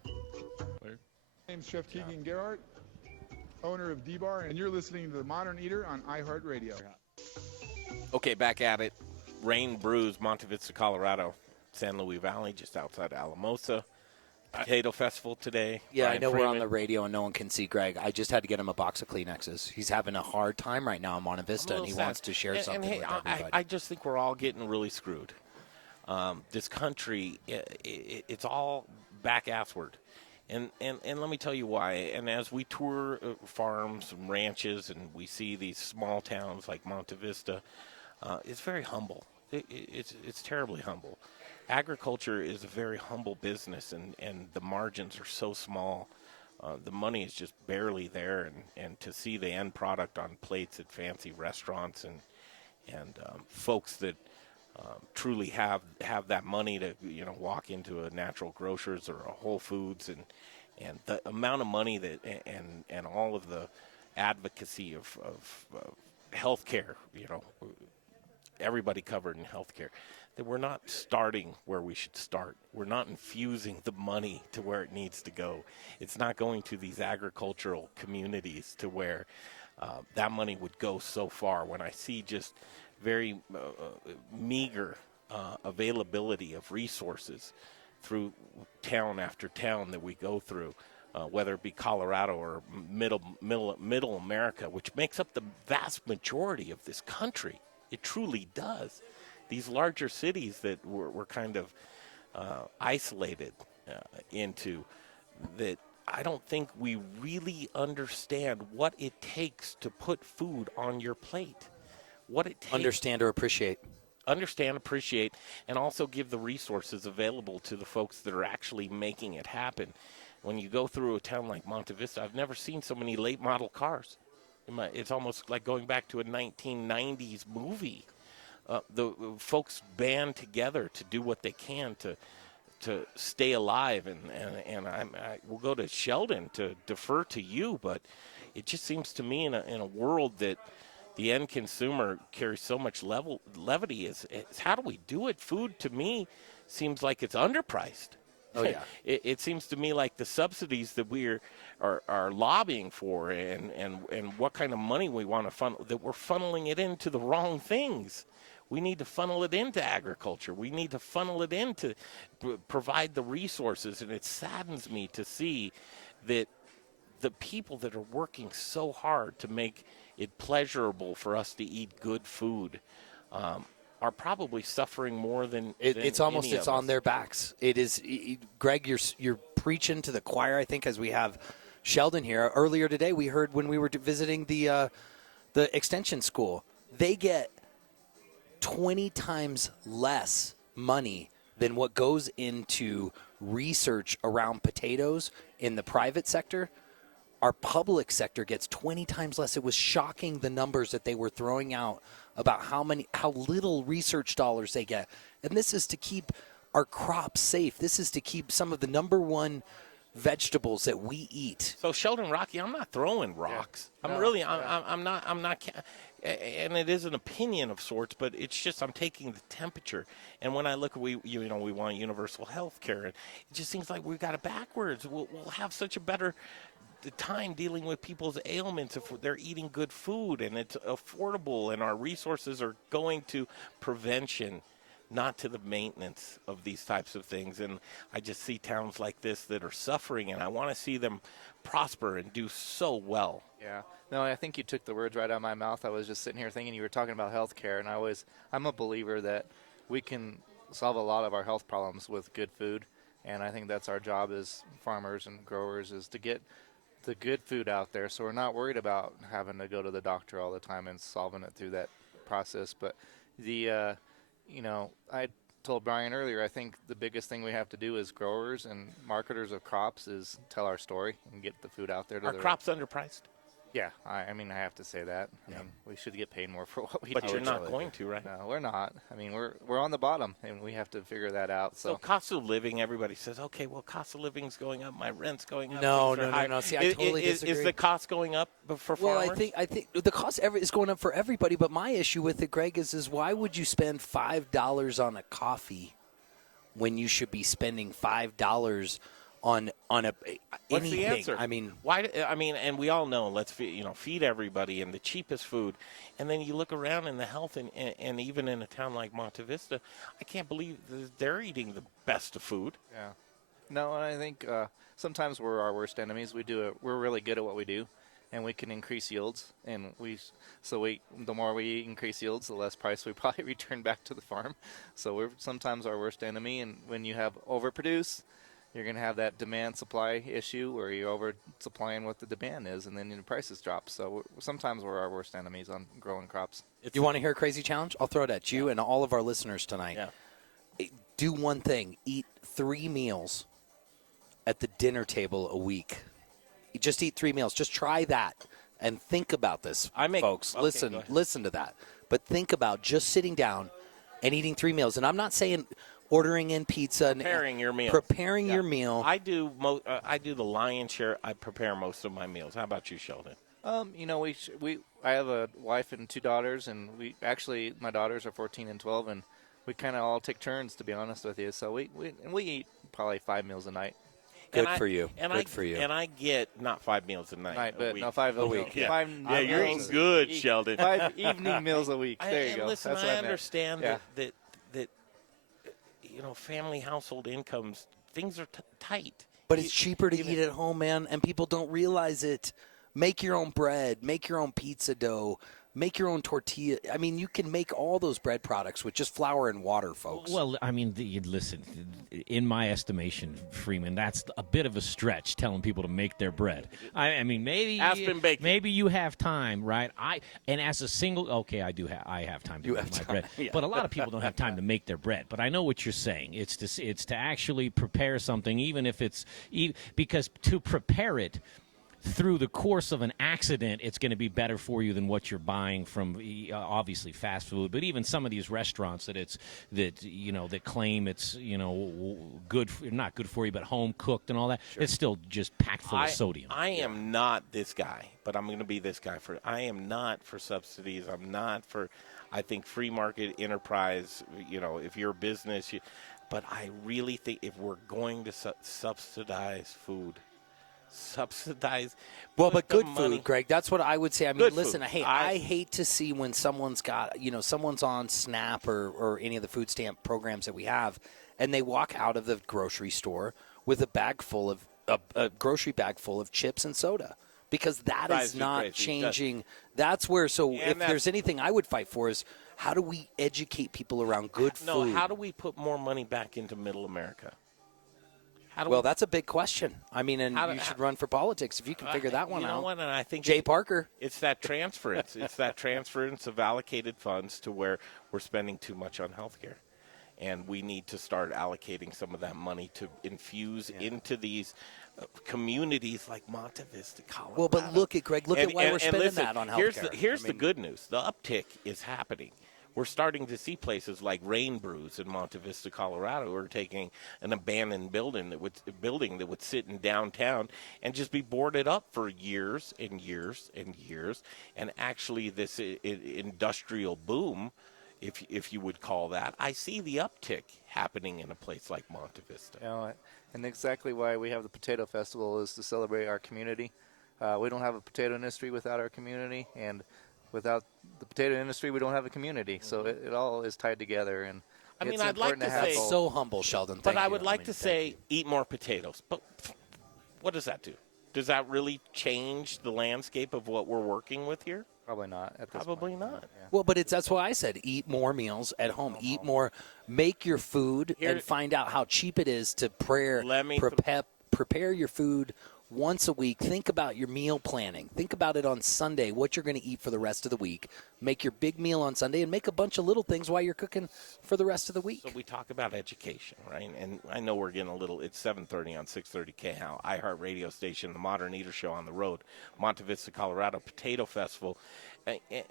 My name's Chef Keegan Gerhardt, owner of D-Bar, and you're listening to The Modern Eater on iHeartRadio. Okay, back at it. Rain Brews, Monte Vista, Colorado, San Luis Valley, just outside Alamosa. Potato Festival today. Yeah, Brian I know Freeman. we're on the radio and no one can see Greg. I just had to get him a box of Kleenexes. He's having a hard time right now in Monte Vista, and he wants to share something and hey, with everybody. I just think we're all getting really screwed. This country, it's all back-assward. And let me tell you why. And as we tour farms and ranches and we see these small towns like Monte Vista, it's very humble. It's terribly humble. Agriculture is a very humble business, and the margins are so small. The money is just barely there, and to see the end product on plates at fancy restaurants and folks that truly have that money to walk into a Natural Grocers or a Whole Foods and the amount of money that and all of the advocacy of healthcare, everybody covered in healthcare, that we're not starting where we should start. We're not infusing the money to where it needs to go. It's not going to these agricultural communities to where that money would go so far. When I see just very meager availability of resources through town after town that we go through, whether it be Colorado or middle America, which makes up the vast majority of this country. It truly does. These larger cities that we're kind of isolated into, that I don't think we really understand what it takes to put food on your plate. What it takes. Understand or appreciate. Understand, appreciate, and also give the resources available to the folks that are actually making it happen. When you go through a town like Monte Vista, I've never seen so many late model cars. It's almost like going back to a 1990s movie. The folks band together to do what they can to stay alive, and I will go to Sheldon to defer to you, but it just seems to me in a world that the end consumer carries so much levity is how do we do it? Food to me seems like it's underpriced. Oh yeah, it seems to me like the subsidies that we are lobbying for, and what kind of money we want to funnel, that we're funneling it into the wrong things. We need to funnel it into agriculture. We need to funnel it into provide the resources, and it saddens me to see that the people that are working so hard to make it pleasurable for us to eat good food are probably suffering more than it's almost any it's of on us. their backs. It is, Greg. You're preaching to the choir. I think as we have Sheldon here earlier today, we heard when we were visiting the extension school, they get 20 times less money than what goes into research around potatoes in the private sector. Our public sector gets 20 times less. It was shocking, the numbers that they were throwing out about how little research dollars they get. And this is to keep our crops safe. This is to keep some of the number one vegetables that we eat. So Sheldon, Rocky, I'm not throwing rocks. Yeah. I'm not. And it is an opinion of sorts, but it's just I'm taking the temperature. And when I look, we want universal health care, and it just seems like we've got it backwards. We'll have such a better time dealing with people's ailments if they're eating good food and it's affordable, and our resources are going to prevention, not to the maintenance of these types of things. And I just see towns like this that are suffering, and I want to see them prosper and do so well. Yeah. No, I think you took the words right out of my mouth. I was just sitting here thinking you were talking about health care, and I'm a believer that we can solve a lot of our health problems with good food, and I think that's our job as farmers and growers, is to get the good food out there, so we're not worried about having to go to the doctor all the time and solving it through that process. But the, I told Brian earlier, I think the biggest thing we have to do as growers and marketers of crops is tell our story and get the food out there. Are crops underpriced? Yeah, I mean, I have to say that. I mean, we should get paid more for what we do. But you're not going to, right? No, we're not. I mean, we're on the bottom, and we have to figure that out. So cost of living, everybody says, okay, well, cost of living's going up, my rent's going up. No. See, I totally disagree. Is the cost going up for farmers? Well, I think the cost is going up for everybody. But my issue with it, Greg, is why would you spend $5 on a coffee when you should be spending $5 on anything? What's the answer? I mean, why? And we all know. Let's feed everybody and the cheapest food, and then you look around in the health and even in a town like Monte Vista, I can't believe they're eating the best of food. Yeah. No, and I think sometimes we're our worst enemies. We're really good at what we do, and we can increase yields. And the more we increase yields, the less price we probably return back to the farm. So we're sometimes our worst enemy. And when you have overproduce, you're going to have that demand-supply issue where you're over-supplying what the demand is, and then the prices drop. So sometimes we're our worst enemies on growing crops. You want to hear a crazy challenge? I'll throw it at you and all of our listeners tonight. Yeah. Do one thing. Eat 3 meals at the dinner table a week. Just eat 3 meals. Just try that and think about this, folks. Okay, listen to that. But think about just sitting down and eating 3 meals. And I'm not saying ordering in pizza. Preparing your meal. Preparing your meal. I do the lion's share. I prepare most of my meals. How about you, Sheldon? I have a wife and 2 daughters, and my daughters are 14 and 12, and we kind of all take turns, to be honest with you. So we eat probably 5 meals a night. Good for you. And I get not 5 meals a night. But no, 5 a week. Yeah, 5 you're eating good, Sheldon. 5 evening meals a week. There you go. Listen, That's what I meant. understand that family household incomes, things are tight. But it's cheaper to eat at home, man, and people don't realize it. Make your own bread. Make your own pizza dough. Make your own tortilla. I mean, you can make all those bread products with just flour and water, folks. Well, I mean, listen, in my estimation, Freeman, that's a bit of a stretch telling people to make their bread. I mean, maybe you have time, right? I have time to make my bread. Yeah. But a lot of people don't have time to make their bread. But I know what you're saying. It's to actually prepare something, even if because to prepare it through the course of an accident, it's going to be better for you than what you're buying from obviously fast food, but even some of these restaurants that claim it's not good for you, but home cooked and all that. Sure. It's still just packed full of sodium. I am not this guy, but I'm going to be this guy I am not for subsidies. I'm not for, I think, free market enterprise. If you're a business, but I really think if we're going to subsidize food. But good food, Greg. That's what I would say. I mean, listen, food. I hate to see when someone's got, someone's on SNAP or any of the food stamp programs that we have, and they walk out of the grocery store with a grocery bag full of chips and soda, because that is not changing. That's where. So if there's anything I would fight for is how do we educate people around good food? No, how do we put more money back into Middle America? Well, that's a big question. I mean, and you should run for politics if you can figure that one out. And I think Jay Parker. It's that transference. It's that transference of allocated funds to where we're spending too much on healthcare. And we need to start allocating some of that money to infuse into these communities like Monte Vista, Colorado. Well, but look at, Greg, at why we're spending that on healthcare. Here's the good news. The uptick is happening. We're starting to see places like Rain Brews in Monte Vista, Colorado, who are taking an abandoned building that would sit in downtown and just be boarded up for years and years and years. And actually, this industrial boom, if you would call that, I see the uptick happening in a place like Monte Vista. And exactly why we have the Potato Festival is to celebrate our community. We don't have a potato industry without our community, and without the potato industry, we don't have a community. So it all is tied together. And I'd like to say, so humble, Sheldon. But I would like to say, eat more potatoes. But what does that do? Does that really change the landscape of what we're working with here? Probably not. Probably not. Yeah. Well, but that's why I said eat more meals at home. Eat more. Make your food and find out how cheap it is to prepare your food once a week, think about your meal planning. Think about it on Sunday, what you're going to eat for the rest of the week. Make your big meal on Sunday and make a bunch of little things while you're cooking for the rest of the week. So we talk about education, right? And I know we're getting a little, it's 7:30 on 630 KHOW, iHeart Radio Station, the Modern Eater Show on the road, Monte Vista, Colorado, Potato Festival.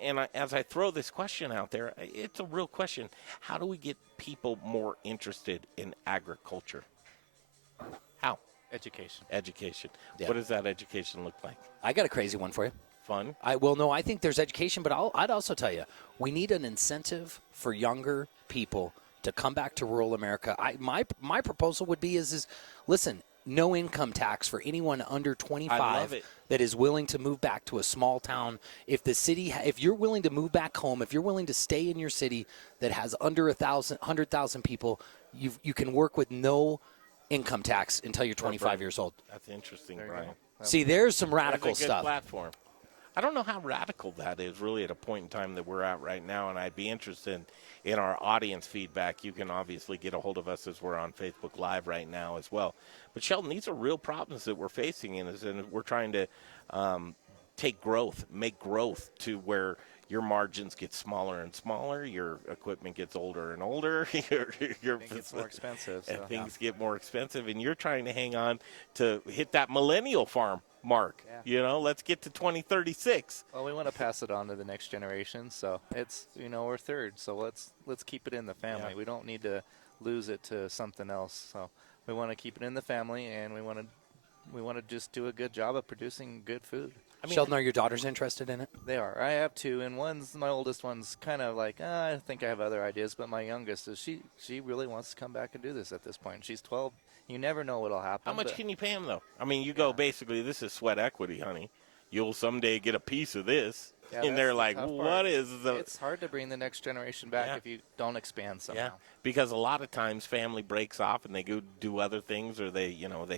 And as I throw this question out there, it's a real question. How do we get people more interested in agriculture? How? Education. Yeah. What does that education look like? I got a crazy one for you. Fun? I think there's education, but I'd also tell you, we need an incentive for younger people to come back to rural America. My proposal would be is listen, no income tax for anyone under 25 that is willing to move back to a small town. If you're willing to move back home, if you're willing to stay in your city that has under 100,000 people, you can work with no income tax until you're 25 years old. That's interesting, Brian. See, there's some radical That's a good stuff. platform. I don't know how radical that is really at a point in time that we're at right now, and I'd be interested in our audience feedback. You can obviously get a hold of us as we're on Facebook Live right now as well. But, Sheldon, these are real problems that we're facing, and we're trying to make growth to where your margins get smaller and smaller, your equipment gets older and older, your Things get more expensive. and things get more expensive, and you're trying to hang on to hit that millennial farm mark. Yeah. You know, let's get to 2036. Well, we want to pass it on to the next generation, so it's we're third, so let's keep it in the family. Yeah. We don't need to lose it to something else. So we want to keep it in the family, and we want to just do a good job of producing good food. Sheldon, are your daughters interested in it? They are. I have two, and my oldest one's kind of like, I think I have other ideas, but my youngest is she really wants to come back and do this at this point. She's 12. You never know what'll happen. How much can you pay them, though? I mean, you go basically, this is sweat equity, honey. You'll someday get a piece of this. Yeah, and they're that's like, the tough what part. is the... It's hard to bring the next generation back if you don't expand somehow. Yeah, because a lot of times family breaks off and they go do other things, or they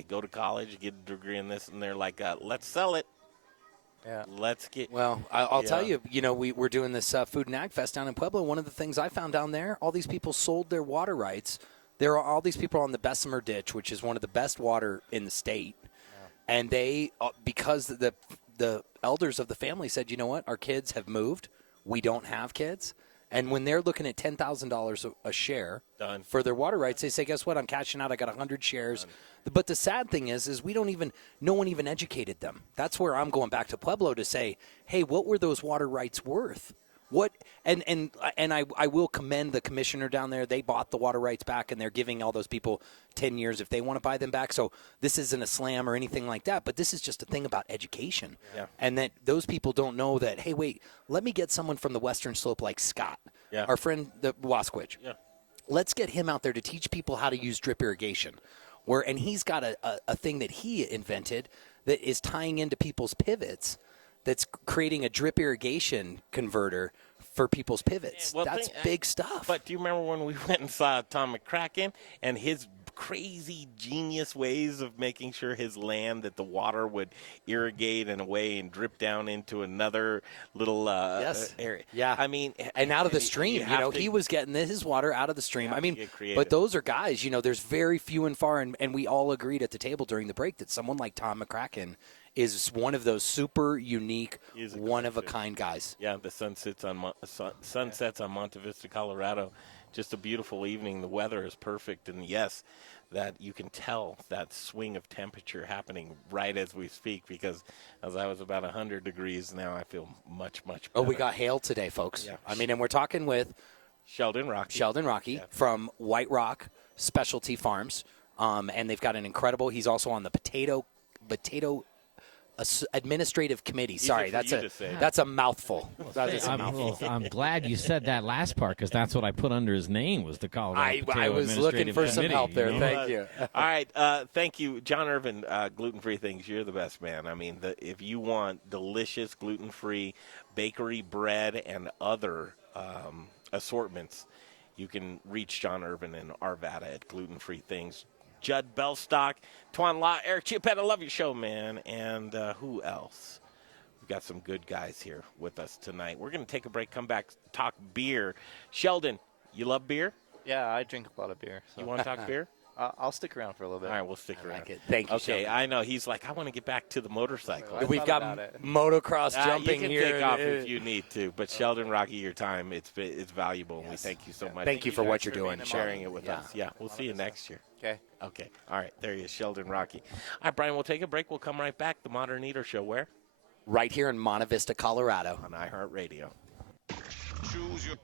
go to college, get a degree in this, and they're like, let's sell it. Yeah. Let's get... Well, I'll tell you, we're doing this Food and Ag Fest down in Pueblo. One of the things I found down there, all these people sold their water rights. There are all these people on the Bessemer Ditch, which is one of the best water in the state. Yeah. And they, because the elders of the family said, you know what, our kids have moved. We don't have kids. And when they're looking at $10,000 a share for their water rights, they say, guess what, I'm cashing out. I got 100 shares. Done. But the sad thing is no one even educated them. That's where I'm going back to Pueblo to say, hey, what were those water rights worth? What and I will commend the commissioner down there. They bought the water rights back, and they're giving all those people 10 years if they want to buy them back. So this isn't a slam or anything like that, but this is just a thing about education. Yeah. And that those people don't know that, hey, wait, let me get someone from the Western Slope like Scott, our friend, the Wasquich. Yeah. Let's get him out there to teach people how to use drip irrigation. And he's got a thing that he invented that is tying into people's pivots, that's creating a drip irrigation converter for people's pivots. Well, that's big stuff. But do you remember when we went and saw Tom McCracken and his crazy genius ways of making sure his land, that the water would irrigate in a way and drip down into another little area? Yeah. I mean, and out of the stream, he was getting his water out of the stream. I mean, but those are guys, there's very few and far, and we all agreed at the table during the break that someone like Tom McCracken is one of those super unique, one-of-a-kind guys. Yeah, the sunsets on Monte Vista, Colorado. Just a beautiful evening. The weather is perfect, and yes, that you can tell that swing of temperature happening right as we speak, because as I was about 100 degrees, now I feel much, much better. Oh, we got hail today, folks. Yeah. I mean, and we're talking with Sheldon Rocky from White Rock Specialty Farms, and they've got an incredible, he's also on the potato administrative committee. Sorry, that's a mouthful. I'm glad you said that last part, because that's what I put under his name was the Colorado Potato I was looking for some help there. Thank you. All right, thank you, John Irvin. Gluten-free things. You're the best, man. I mean, if you want delicious gluten-free bakery bread and other assortments, you can reach John Irvin in Arvada at Gluten-Free Things. Judd Bellstock, Twan Law, Eric Chiapetta, love your show, man. And who else? We've got some good guys here with us tonight. We're going to take a break, come back, talk beer. Sheldon, you love beer? Yeah, I drink a lot of beer. So. You want to talk beer? I'll stick around for a little bit. All right, we'll stick around. Like it. Thank you, Okay, Sheldon. I know. He's like, I want to get back to the motorcycle. We've got motocross jumping you can here. take off if you need to, but Sheldon, Rocky, your time, it's valuable, and we thank you so much. Thank you for what you're doing, sharing it with us. Yeah, we'll see you next year. Okay. Okay. All right, there he is, Sheldon Rocky. All right, Brian, we'll take a break. We'll come right back. The Modern Eater Show, where? Right here in Monte Vista, Colorado. On iHeartRadio. Choose your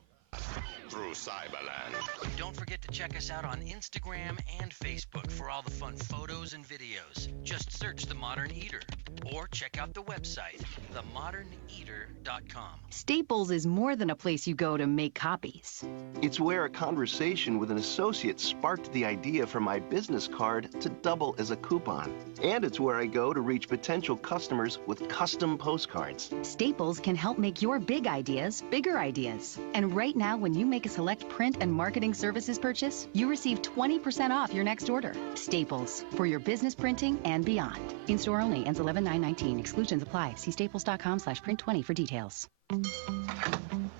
through Cyberland. Don't forget to check us out on Instagram and Facebook for all the fun photos and videos. Just search The Modern Eater or check out the website, themoderneater.com. Staples is more than a place you go to make copies. It's where a conversation with an associate sparked the idea for my business card to double as a coupon. And it's where I go to reach potential customers with custom postcards. Staples can help make your big ideas bigger ideas. And right now, when you make a select print and marketing services purchase, you receive 20% off your next order. Staples, for your business printing and beyond. In-store only, ends 11/9/19. Exclusions apply. See staples.com/print20 for details.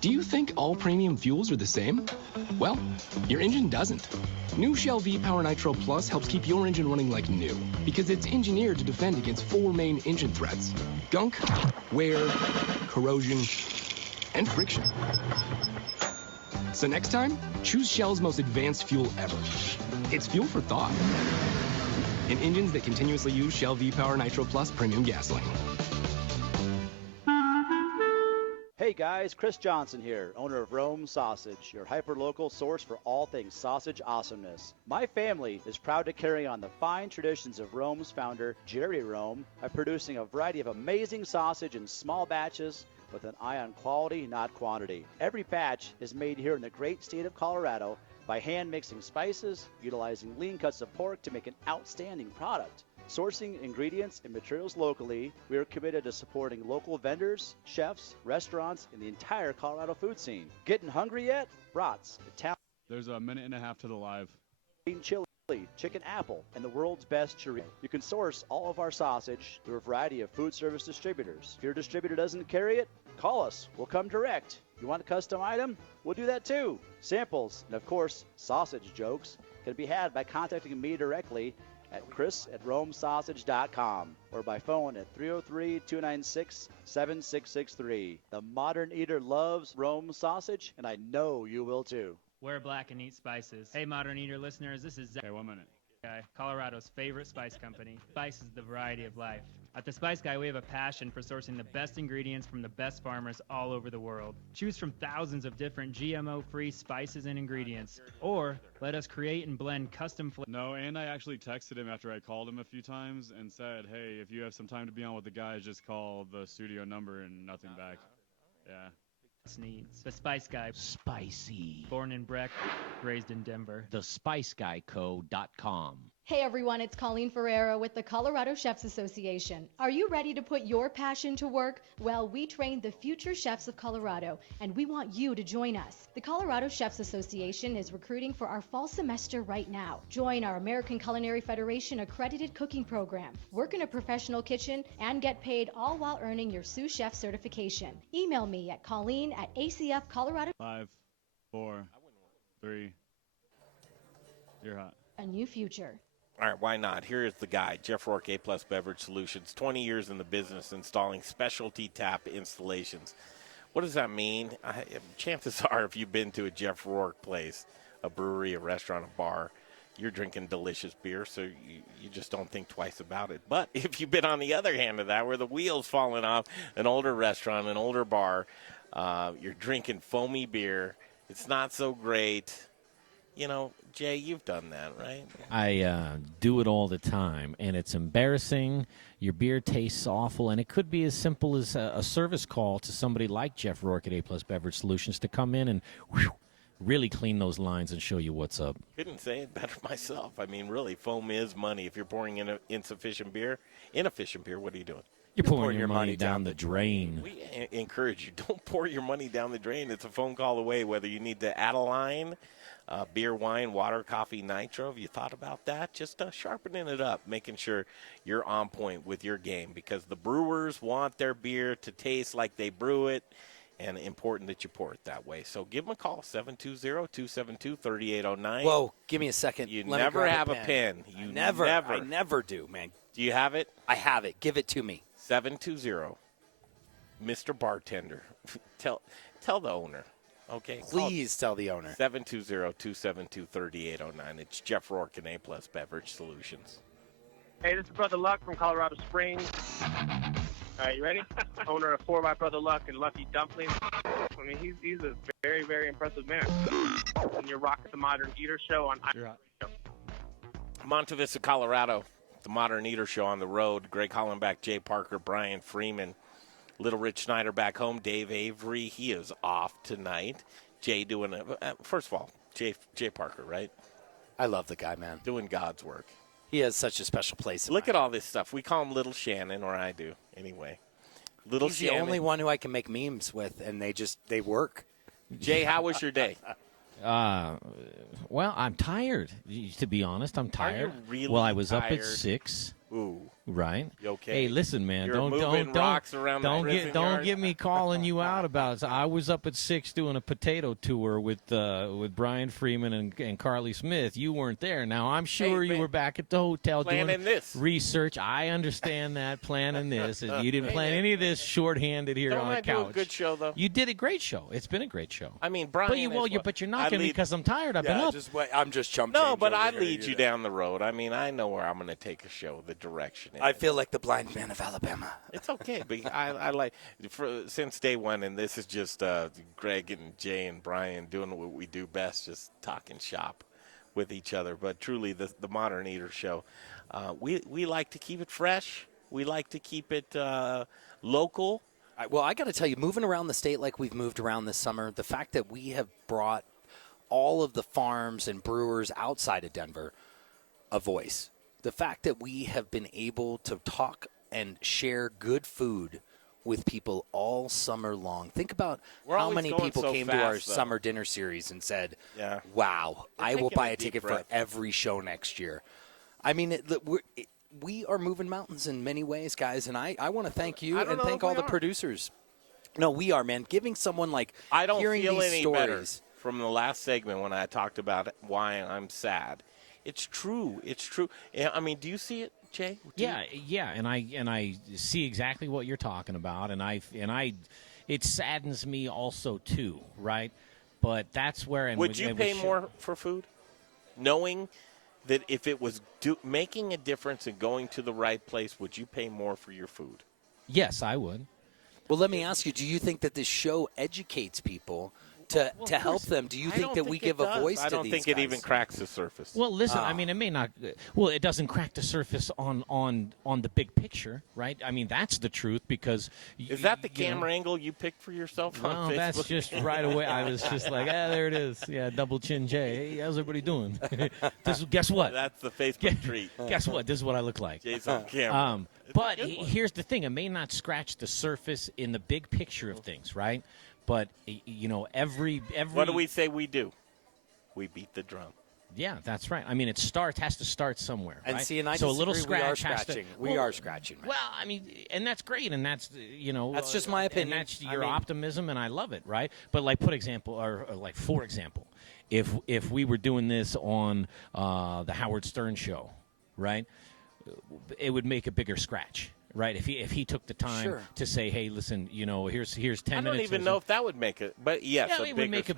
Do you think all premium fuels are the same? Well, your engine doesn't. New Shell V-Power Nitro Plus helps keep your engine running like new because it's engineered to defend against 4 main engine threats: gunk, wear, corrosion, and friction. So next time, choose Shell's most advanced fuel ever. It's fuel for thought. In engines that continuously use Shell V-Power Nitro Plus premium gasoline. Hey guys, Chris Johnson here, owner of Rome Sausage, your hyper-local source for all things sausage awesomeness. My family is proud to carry on the fine traditions of Rome's founder, Jerry Rome, by producing a variety of amazing sausage in small batches with an eye on quality, not quantity. Every batch is made here in the great state of Colorado by hand mixing spices, utilizing lean cuts of pork to make an outstanding product. Sourcing ingredients and materials locally, we are committed to supporting local vendors, chefs, restaurants, and the entire Colorado food scene. Getting hungry yet? Brats, Italian. There's a minute and a half to the live. Chili, chicken apple, and the world's best chorizo. You can source all of our sausage through a variety of food service distributors. If your distributor doesn't carry it, call us. We'll come direct. You want a custom item? We'll do that too. Samples, and of course, sausage jokes, can be had by contacting me directly at chris@romesausage.com or by phone at 303-296-7663. The Modern Eater loves Rome Sausage, and I know you will too. Wear black and eat spices. Hey, Modern Eater listeners, this is Zach. Okay, 1 minute. Colorado's favorite spice company. Spice is the variety of life. At The Spice Guy, we have a passion for sourcing the best ingredients from the best farmers all over the world. Choose from thousands of different GMO-free spices and ingredients. Or let us create and blend custom flavors. No, and I actually texted him after I called him a few times and said, hey, if you have some time to be on with the guys, just call the studio number, and nothing back. Yeah. Needs. The Spice Guy. Spicy. Born in Breck, raised in Denver. TheSpiceGuyCo.com. Hey everyone, it's Colleen Ferreira with the Colorado Chefs Association. Are you ready to put your passion to work? Well, we train the future chefs of Colorado, and we want you to join us. The Colorado Chefs Association is recruiting for our fall semester right now. Join our American Culinary Federation accredited cooking program, work in a professional kitchen, and get paid all while earning your sous chef certification. Email me at Colleen@ACFColorado. 5, 4, 3. You're hot. A new future. All right, why not? Here is the guy, Jeff Rourke, A-Plus Beverage Solutions, 20 years in the business installing specialty tap installations. What does that mean? Chances are if you've been to a Jeff Rourke place, a brewery, a restaurant, a bar, you're drinking delicious beer, so you just don't think twice about it. But if you've been on the other hand of that, where the wheel's falling off, an older restaurant, an older bar, you're drinking foamy beer, it's not so great. You know, Jay, you've done that, right? I do it all the time, and it's embarrassing. Your beer tastes awful, and it could be as simple as a service call to somebody like Jeff Rourke at A-Plus Beverage Solutions to come in and really clean those lines and show you what's up. Couldn't say it better myself. I mean, really, foam is money. If you're pouring in inefficient beer, what are you doing? You're pouring your money down the drain. We encourage you, don't pour your money down the drain. It's a phone call away, whether you need to add a line, beer, wine, water, coffee, nitro. Have you thought about that? Just sharpening it up, making sure you're on point with your game, because the brewers want their beer to taste like they brew it, and important that you pour it that way. So give them a call, 720-272-3809. Whoa, give me a second. You Let me never grab have a pen. You never. I never do, man. Do you have it? I have it. Give it to me. 720, Mr. Bartender. Tell the owner. Okay. Please tell the owner. 720-272-3809. It's Jeff Rourke and A-Plus Beverage Solutions. Hey, this is Brother Luck from Colorado Springs. All right, you ready? Owner of 4 by Brother Luck and Lucky Dumplings. I mean, he's a very, very impressive man. And you're rocking the Modern Eater Show on Monte Vista, Colorado. The Modern Eater Show on the road. Greg Hollenback, Jay Parker, Brian Freeman. Little Rich Snyder back home. Dave Avery, he is off tonight. Jay doing first of all, Jay Parker, right? I love the guy, man. Doing God's work. He has such a special place. Look at all this stuff. We call him Little Shannon, or I do, anyway. Little He's Shannon. the only one who I can make memes with, and they work. Jay, how was your day? Well, I'm tired. To be honest, I'm tired. Are you really well, I was tired? Up at 6. Ooh. Right. You okay? Hey, listen, man. You're moving rocks around the prison don't yard? get me calling you out about it. So I was up at 6 doing a potato tour with Brian Freeman and Carly Smith. You weren't there. Now I'm sure you were back at the hotel doing research. I understand that, planning this. You didn't plan any of this shorthanded here on the couch. Don't I do a good show though? You did a great show. It's been a great show. I mean, Brian. But you're knocking me because I'm tired. I've been up. I'm just chump No, change but over I here, lead you down the road. I mean, I know where I'm going to take a show, the direction. I feel like the blind man of Alabama. It's okay, but I like since day one, and this is just Greg and Jay and Brian doing what we do best, just talking shop with each other. But truly, the Modern Eater Show, we like to keep it fresh. We like to keep it local. Well, I got to tell you, moving around the state like we've moved around this summer, the fact that we have brought all of the farms and brewers outside of Denver a voice. The fact that we have been able to talk and share good food with people all summer long. Think about how many people came to our summer dinner series and said, wow, I will buy a ticket for every show next year. I mean, we are moving mountains in many ways, guys, and I want to thank you and thank all the producers. No, we are, man. Giving someone I don't hearing feel these any stories. better from the last segment when I talked about why I'm sad. It's true. It's true. I mean, do you see it, Jay? Yeah, and I see exactly what you're talking about, and it saddens me also too, right? But that's where. Would you pay more for food, knowing that if it was making a difference and going to the right place, would you pay more for your food? Yes, I would. Well, let me ask you: do you think that this show educates people? To help them, do you think that we give a voice to these guys? I don't think it even cracks the surface. Well, listen, I mean, it may not. Well, it doesn't crack the surface on the big picture, right? I mean, that's the truth because. Is that the camera angle you picked for yourself on Facebook? That's just right away. I was just like, there it is. Yeah, double chin Jay. Hey, how's everybody doing? Guess what? That's the Facebook treat. Guess what? This is what I look like. Jay's on camera. But here's the thing: it may not scratch the surface in the big picture of things, right? But, every What do we say we do? We beat the drum. Yeah, that's right. I mean, has to start somewhere, and right? see, and I so disagree. a little scratch we are scratching. Man. Well, I mean, and that's great, and that's that's just my opinion. And that's your optimism, and I love it, right? But for example, if we were doing this on the Howard Stern show, right, it would make a bigger scratch. Right, if he took the time to say, "Hey, listen, here's 10 minutes." I don't even know if that would make it, but yes, it would make a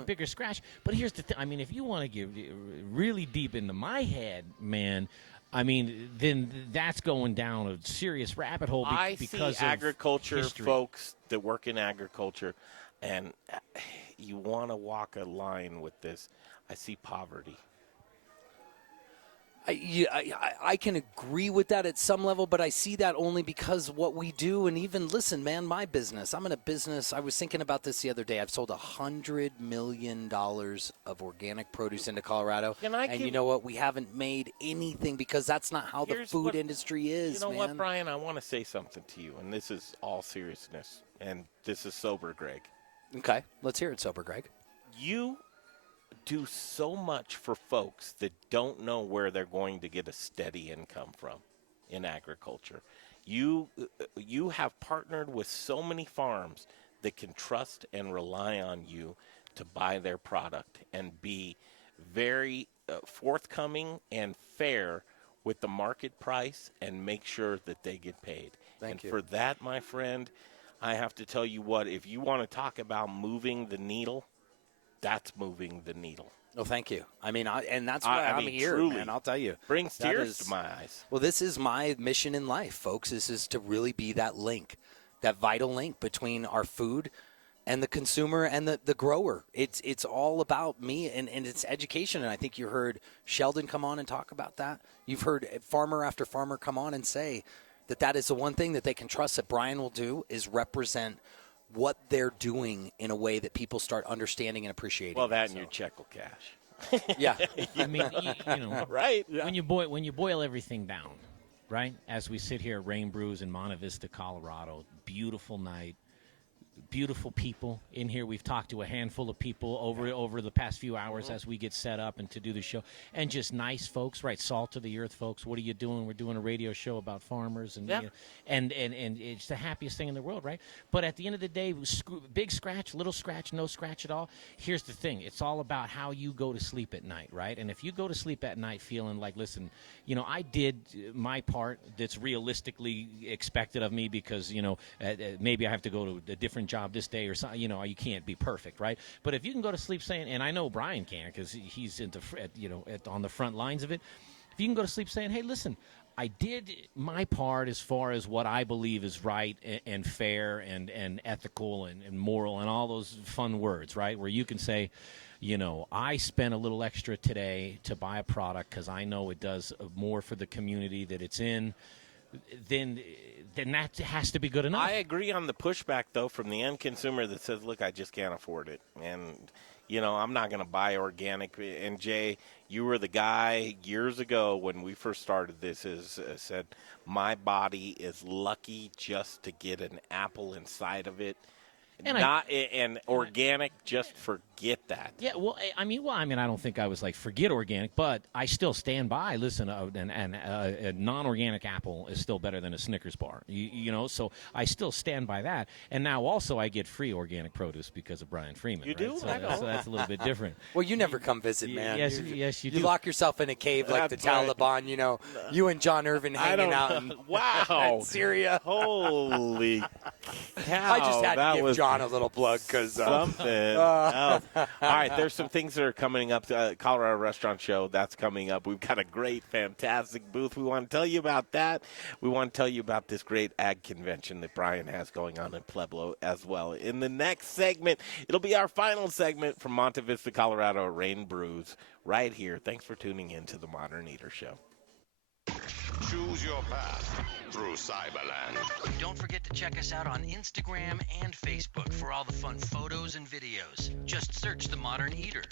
bigger scratch. But here's the thing: I mean, if you want to give really deep into my head, man, I mean, then that's going down a serious rabbit hole because see agriculture of history. Folks that work in agriculture, and you want to walk a line with this. I see poverty. I can agree with that at some level, but I see that only because what we do. And even, listen, man, my business. I'm in a business. I was thinking about this the other day. I've sold $100 million of organic produce into Colorado. And you know what? We haven't made anything because that's not how the food industry is, You know man. what, Brian? I want to say something to you, and this is all seriousness, and this is sober, Greg. Okay, let's hear it, sober, Greg. You do so much for folks that don't know where they're going to get a steady income from in agriculture. You have partnered with so many farms that can trust and rely on you to buy their product and be very forthcoming and fair with the market price and make sure that they get paid. Thank you. For that, my friend, I have to tell you what, if you want to talk about moving the needle, that's moving the needle. Well, thank you. I mean, and that's why I'm here, truly, man. I'll tell you. Brings tears to my eyes. Well, this is my mission in life, folks. This is to really be that link, that vital link between our food and the consumer and the grower. It's all about me and it's education. And I think you heard Sheldon come on and talk about that. You've heard farmer after farmer come on and say that is the one thing that they can trust that Brian will do is represent what they're doing in a way that people start understanding and appreciating. Well, that and your check will cash. Yeah. I mean, you know, right? Yeah. When you boil everything down, right? As we sit here at Rain Brews in Monte Vista, Colorado, beautiful night, beautiful people in here. We've talked to a handful of people over the past few hours as we get set up and to do the show, and just nice folks, right? Salt of the earth folks. What are you doing? We're doing a radio show about farmers, and you know, and it's the happiest thing in the world, right? But at the end of the day, big scratch, little scratch, no scratch at all. Here's the thing: it's all about how you go to sleep at night, right? And if you go to sleep at night feeling like, listen, you know, I did my part that's realistically expected of me because, you know, maybe I have to go to a different job this day or something, you know, you can't be perfect, right? But if you can go to sleep saying, and I know Brian can because he's on the front lines of it. If you can go to sleep saying, hey, listen, I did my part as far as what I believe is right and fair and ethical and moral and all those fun words, right? Where you can say, you know, I spent a little extra today to buy a product because I know it does more for the community that it's in, then that has to be good enough. I agree on the pushback, though, from the end consumer that says, look, I just can't afford it. And, you know, I'm not going to buy organic. And, Jay, you were the guy years ago when we first started this said, my body is lucky just to get an apple inside of it. And organic, just forget that. Yeah, well, I mean, I don't think I was like forget organic, but I still stand by. Listen, a non-organic apple is still better than a Snickers bar. You know, so I still stand by that. And now also I get free organic produce because of Brian Freeman. You right? do? So, I know. So that's a little bit different. Well, you never come visit, man. Yes, you do. You lock yourself in a cave like the Taliban. You know, you and John Irvin hanging out in Syria. Holy cow! I just had to give John a little plug because something. All right, there's some things that are coming up. Colorado Restaurant Show, that's coming up. We've got a great, fantastic booth. We want to tell you about that. We want to tell you about this great ag convention that Brian has going on in Pueblo as well. In the next segment, it'll be our final segment from Monte Vista, Colorado, Rain Brews, right here. Thanks for tuning in to the Modern Eater Show. Choose your path through Cyberland. Don't forget to check us out on Instagram and Facebook for all the fun photos and videos. Just search The Modern Eater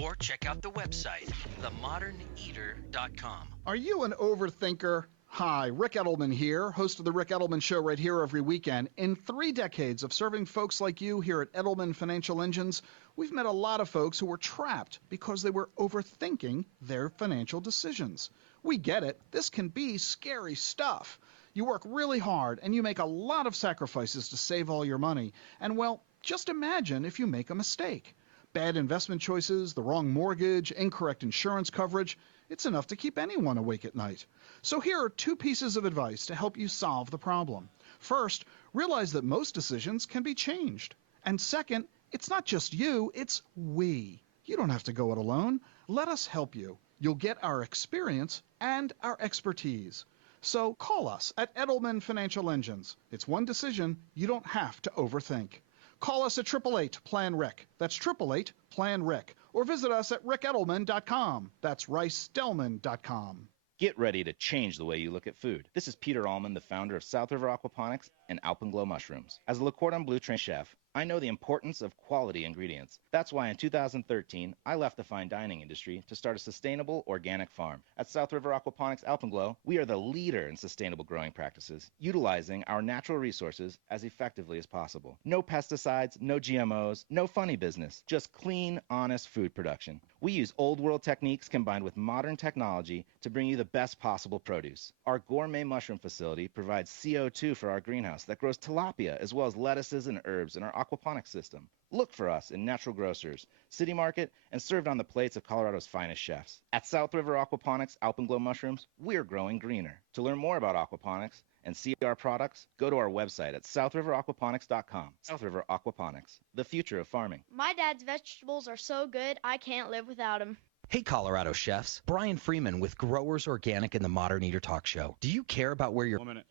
or check out the website, themoderneater.com. Are you an overthinker? Hi, Rick Edelman here, host of The Rick Edelman Show right here every weekend. In 3 decades of serving folks like you here at Edelman Financial Engines, we've met a lot of folks who were trapped because they were overthinking their financial decisions. We get it. This can be scary stuff. You work really hard and you make a lot of sacrifices to save all your money. And, well, just imagine if you make a mistake. Bad investment choices, the wrong mortgage, incorrect insurance coverage. It's enough to keep anyone awake at night. So here are 2 pieces of advice to help you solve the problem. First, realize that most decisions can be changed. And second, it's not just you, it's we. You don't have to go it alone. Let us help you. You'll get our experience and our expertise. So call us at Edelman Financial Engines. It's one decision you don't have to overthink. Call us at 888-PLAN-RIC. That's 888-PLAN-RIC. Or visit us at rickedelman.com. That's ricedelman.com. Get ready to change the way you look at food. This is Peter Allman, the founder of South River Aquaponics and Alpenglow Mushrooms. As a Le Cordon Bleu trained chef, I know the importance of quality ingredients. That's why in 2013, I left the fine dining industry to start a sustainable organic farm. At South River Aquaponics Alpenglow, we are the leader in sustainable growing practices, utilizing our natural resources as effectively as possible. No pesticides, no GMOs, no funny business, just clean, honest food production. We use old world techniques combined with modern technology to bring you the best possible produce. Our gourmet mushroom facility provides CO2 for our greenhouse that grows tilapia as well as lettuces and herbs in our aquaponics system. Look for us in Natural Grocers, City Market, and served on the plates of Colorado's finest chefs. At South River Aquaponics Alpenglow Mushrooms, we're growing greener. To learn more about aquaponics and see our products, go to our website at southriveraquaponics.com. South River Aquaponics, the future of farming. My dad's vegetables are so good, I can't live without them. Hey, Colorado chefs. Brian Freeman with Growers Organic and the Modern Eater Talk Show. Do you care about where you're... 1 minute.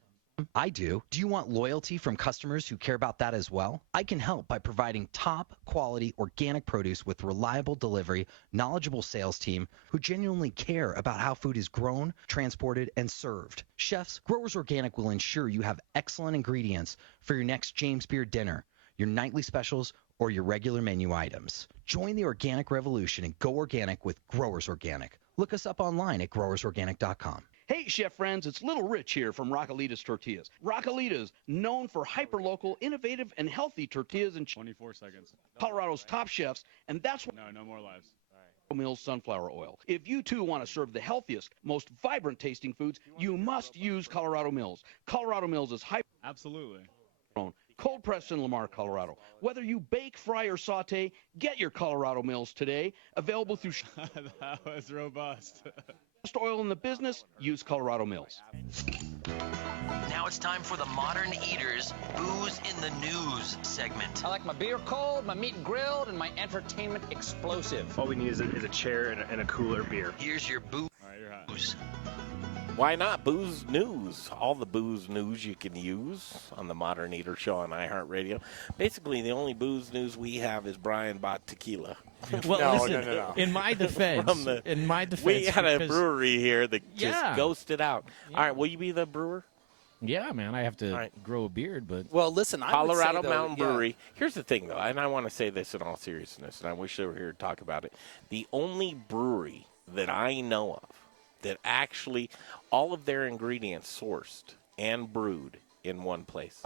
I do. Do you want loyalty from customers who care about that as well? I can help by providing top quality organic produce with reliable delivery, knowledgeable sales team who genuinely care about how food is grown, transported, and served. Chefs, Growers Organic will ensure you have excellent ingredients for your next James Beard dinner, your nightly specials, or your regular menu items. Join the organic revolution and go organic with Growers Organic. Look us up online at growersorganic.com. Hey, chef friends, it's Little Rich here from Raquelitas Tortillas. Raquelitas, known for hyper-local, innovative, and healthy tortillas and 24 seconds. Colorado's top chefs, and that's what No more lives. Mills sunflower oil. If you too want to serve the healthiest, most vibrant tasting foods, you must use Colorado Mills. Colorado Mills is hyper. Absolutely. Cold pressed in Lamar, Colorado. Whether you bake, fry, or saute, get your Colorado Mills today. Available through That was robust. best oil in the business, use Colorado Mills. Now it's time for the Modern Eaters Booze in the News segment. I like my beer cold, my meat grilled, and my entertainment explosive. All we need is a chair and a cooler beer. Here's your booze. All right, you're hot. Why not Booze News? All the booze news you can use on the Modern Eater Show on iHeartRadio. Basically, the only booze news we have is Brian bought tequila. Well, listen, in my defense, we had a because- brewery here that just Yeah. ghosted out. All right, will you be the brewer? Yeah, man, I have to grow a beard, but Well, listen, I would say, Colorado though, Mountain yeah. Brewery. Here's the thing, though, and I want to say this in all seriousness, and I wish they were here to talk about it. The only brewery that I know of that actually all of their ingredients sourced and brewed in one place.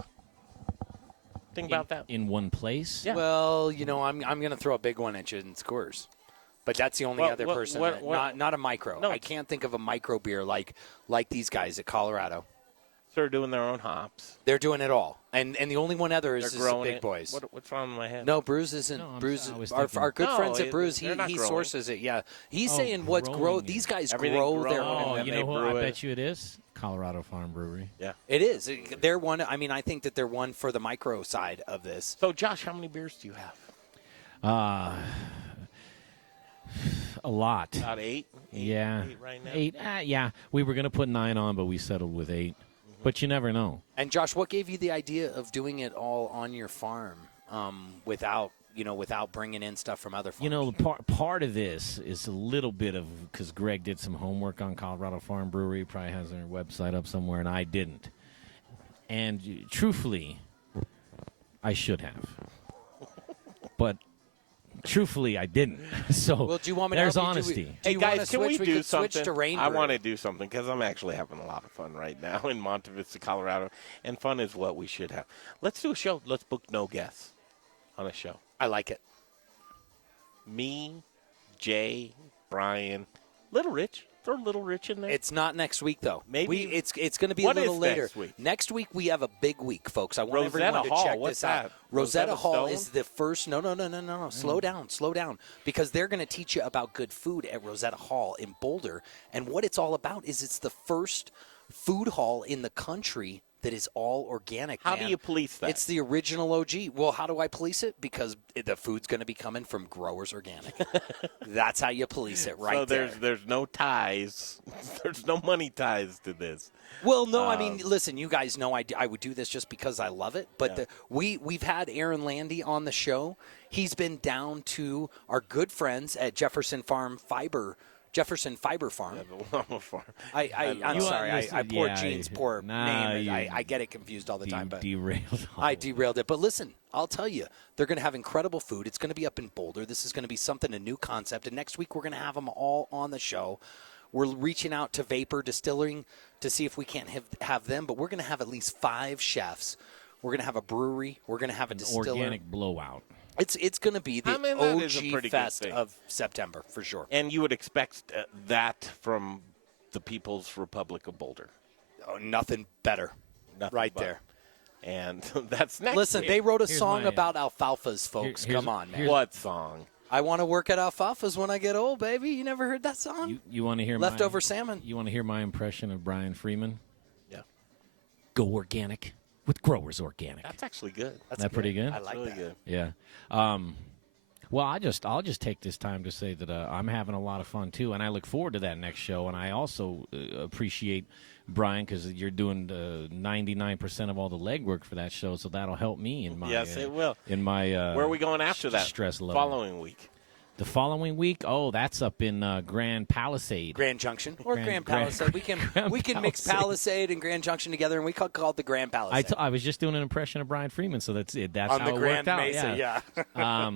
Think about that. in one place. Yeah. Well, I'm going to throw a big one at you in Scores. But that's the only other person. Not a micro. No. I can't think of a micro beer like these guys at Colorado. So they're doing their own hops. They're doing it all. And the only one other is They're the growing Big it. Boys. What's wrong with my head? No, Brews isn't. No, Brews. I was Our thinking- good No, friends at Brews, he they're not growing. sources it. Yeah, he's Oh, saying what's growing it. These guys Everything grow their grown. own. Oh, and you they know what? brew I it. bet you it is Colorado Farm Brewery. Yeah. It is. They're one. I mean, I think that they're one for the micro side of this. So, Josh, how many beers do you have? A lot. About eight? Yeah. Eight right now? 8. Yeah. We were going to put 9 on, but we settled with 8. But you never know. And Josh, what gave you the idea of doing it all on your farm, without bringing in stuff from other farms? You know, part of this is a little bit of because Greg did some homework on Colorado Farm Brewery, probably has their website up somewhere, and I didn't. And truthfully, I should have. But truthfully, I didn't. So Well, do you want me to there's help you? honesty. Do Hey, you wanna guys, can switch? we We do could switch something? to Rain I Brew. want to do something because I'm actually having a lot of fun right now in Monte Vista, Colorado. And fun is what we should have. Let's do a show. Let's book no guests on a show. I like it. Me, Jay, Brian, Little Rich. Throw Little Rich in there. It's not next week though. Maybe- it's going to be What a little is later. next week? Next week we have a big week, folks. I want Rosetta everyone to Hall, check what's this out. that? Rosetta Rosetta Hall Stone? is the first. No. Slow down, because they're going to teach you about good food at Rosetta Hall in Boulder, and what it's all about is it's the first food hall in the country that is all organic. How man. do you police that? It's the original OG. Well, how do I police it? Because the food's going to be coming from Growers Organic. That's how you police it, right so there. there's no ties. There's no money ties to this. Well, no, I mean, listen, you guys know I would do this just because I love it. But we've had Aaron Landy on the show. He's been down to our good friends at Jefferson Fiber Farm. The llama farm. I'm sorry. I poor yeah, Gene's poor name. you I get it confused all the time. But derailed. I derailed it. But listen, I'll tell you, they're going to have incredible food. It's going to be up in Boulder. This is going to be something, a new concept. And next week, we're going to have them all on the show. We're reaching out to Vapor Distilling to see if we can't have them. But we're going to have at least 5 chefs. We're going to have a brewery. We're going to have a distiller. Organic blowout. It's going to be the that is a pretty OG good fest thing. of September, for sure. And you would expect that from the People's Republic of Boulder. Oh, nothing better. Nothing right but. there. And that's next Listen, week. they wrote a song about alfalfas, folks. Come on, man. What song? I want to work at alfalfas when I get old, baby. You never heard that song? You want to hear Leftover salmon? You want to hear my impression of Brian Freeman? Yeah. Go organic with Growers Organic. That's actually good. That's that pretty good? I like really that. good. Yeah. Well, I'll just take this time to say that I'm having a lot of fun too, and I look forward to that next show. And I also appreciate Brian because you're doing 99% of all the legwork for that show, so that'll help me in my Yes, it will. In my where are we going after that? Stress level. Following week. The following week, that's up in Grand Palisade, Grand Junction, or Grand Palisade. We can mix Palisade and Grand Junction together, and we call it the Grand Palisade. I was just doing an impression of Brian Freeman, so that's it. That's on how the it Grand worked out. Mesa, yeah.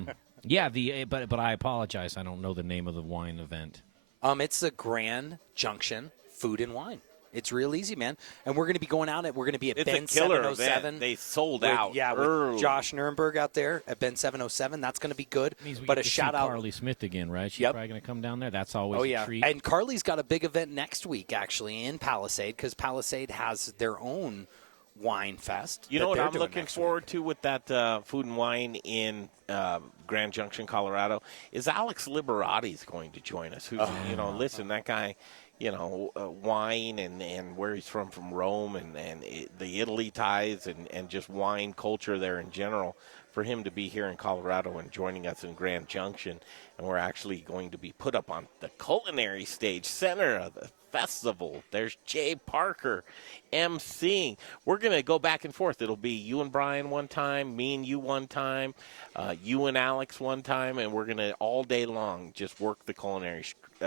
Yeah. But I apologize. I don't know the name of the wine event. It's the Grand Junction Food and Wine. It's real easy, man. And we're going to be going out. We're going to be at Ben 707. Event. They sold out. Yeah, early. with Josh Nuremberg out there at Ben 707. That's going to be good. But a shout out, Carly Smith again, right? She's probably going to come down there. That's always a treat. And Carly's got a big event next week, actually, in Palisade, because Palisade has their own wine fest. You know what I'm looking forward to with that food and wine in Grand Junction, Colorado, is Alex Liberati's going to join us. Who's listen, that guy. Wine and where he's from Rome and the Italy ties and just wine culture there in general, for him to be here in Colorado and joining us in Grand Junction. And we're actually going to be put up on the culinary stage, center of the festival. There's Jay Parker emceeing. We're going to go back and forth. It'll be you and Brian one time, me and you one time, you and Alex one time, and we're going to all day long just work the culinary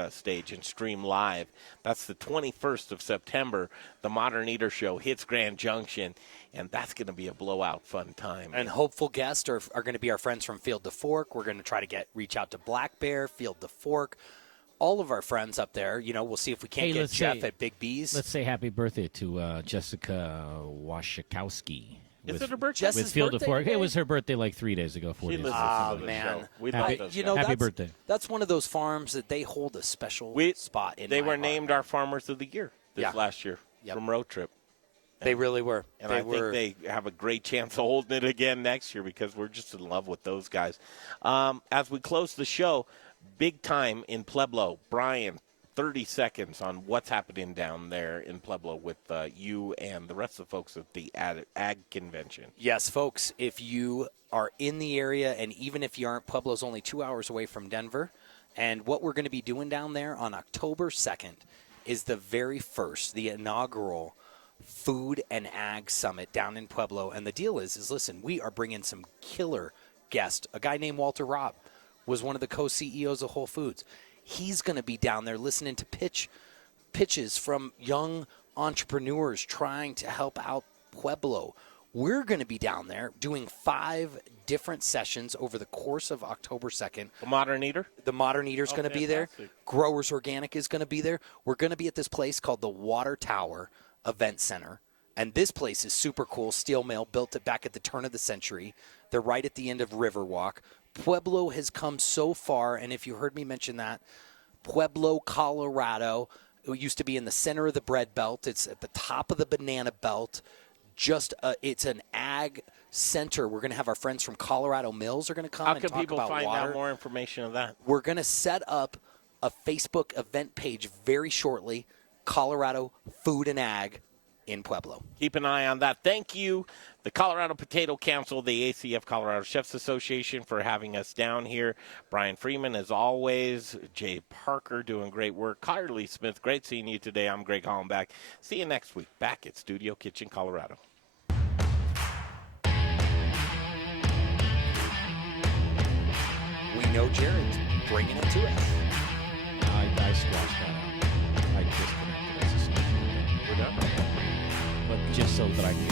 stage and stream live. That's the 21st of September. The Modern Eater Show hits Grand Junction, and that's going to be a blowout fun time. And hopeful guests are going to be our friends from Field to Fork. We're going to try to reach out to Black Bear, Field to Fork, all of our friends up there. We'll see if we can't get Jeff at Big B's. Let's say happy birthday to Jessica Washikowski. Is it her birthday? With Field of Fork. It was her birthday like 3 days ago, 4 days ago. Oh, man. Happy birthday. That's one of those farms that they hold a special spot in. They were named our Farmers of the Year last year from Road Trip. They really were. And I think they have a great chance of holding it again next year because we're just in love with those guys. As we close the show, big time in Pueblo. Brian, 30 seconds on what's happening down there in Pueblo with you and the rest of the folks at the Ag Convention. Yes, folks, if you are in the area, and even if you aren't, Pueblo's only 2 hours away from Denver. And what we're going to be doing down there on October 2nd is the very first, the inaugural Food and Ag Summit down in Pueblo. And the deal is listen, we are bringing some killer guests. A guy named Walter Robb was one of the co-CEOs of Whole Foods. He's going to be down there listening to pitches from young entrepreneurs trying to help out Pueblo. We're going to be down there doing 5 different sessions over the course of October 2nd. The Modern Eater? The Modern Eater's going to be there. Growers Organic is going to be there. We're going to be at this place called the Water Tower Event Center. And this place is super cool. Steel mill, built it back at the turn of the century. They're right at the end of Riverwalk. Pueblo has come so far, and if you heard me mention that, Pueblo, Colorado, it used to be in the center of the bread belt. It's at the top of the banana belt. It's an ag center. We're going to have our friends from Colorado Mills are going to come and talk about water. How can people find out more information of that? We're going to set up a Facebook event page very shortly, Colorado Food and Ag in Pueblo. Keep an eye on that. Thank you, the Colorado Potato Council, the ACF Colorado Chefs Association, for having us down here. Brian Freeman, as always. Jay Parker doing great work. Carly Smith, great seeing you today. I'm Greg Hollenback. See you next week back at Studio Kitchen, Colorado. We know Jared's bringing it to us. I squashed that out. I disconnected. We're done. But just so that I can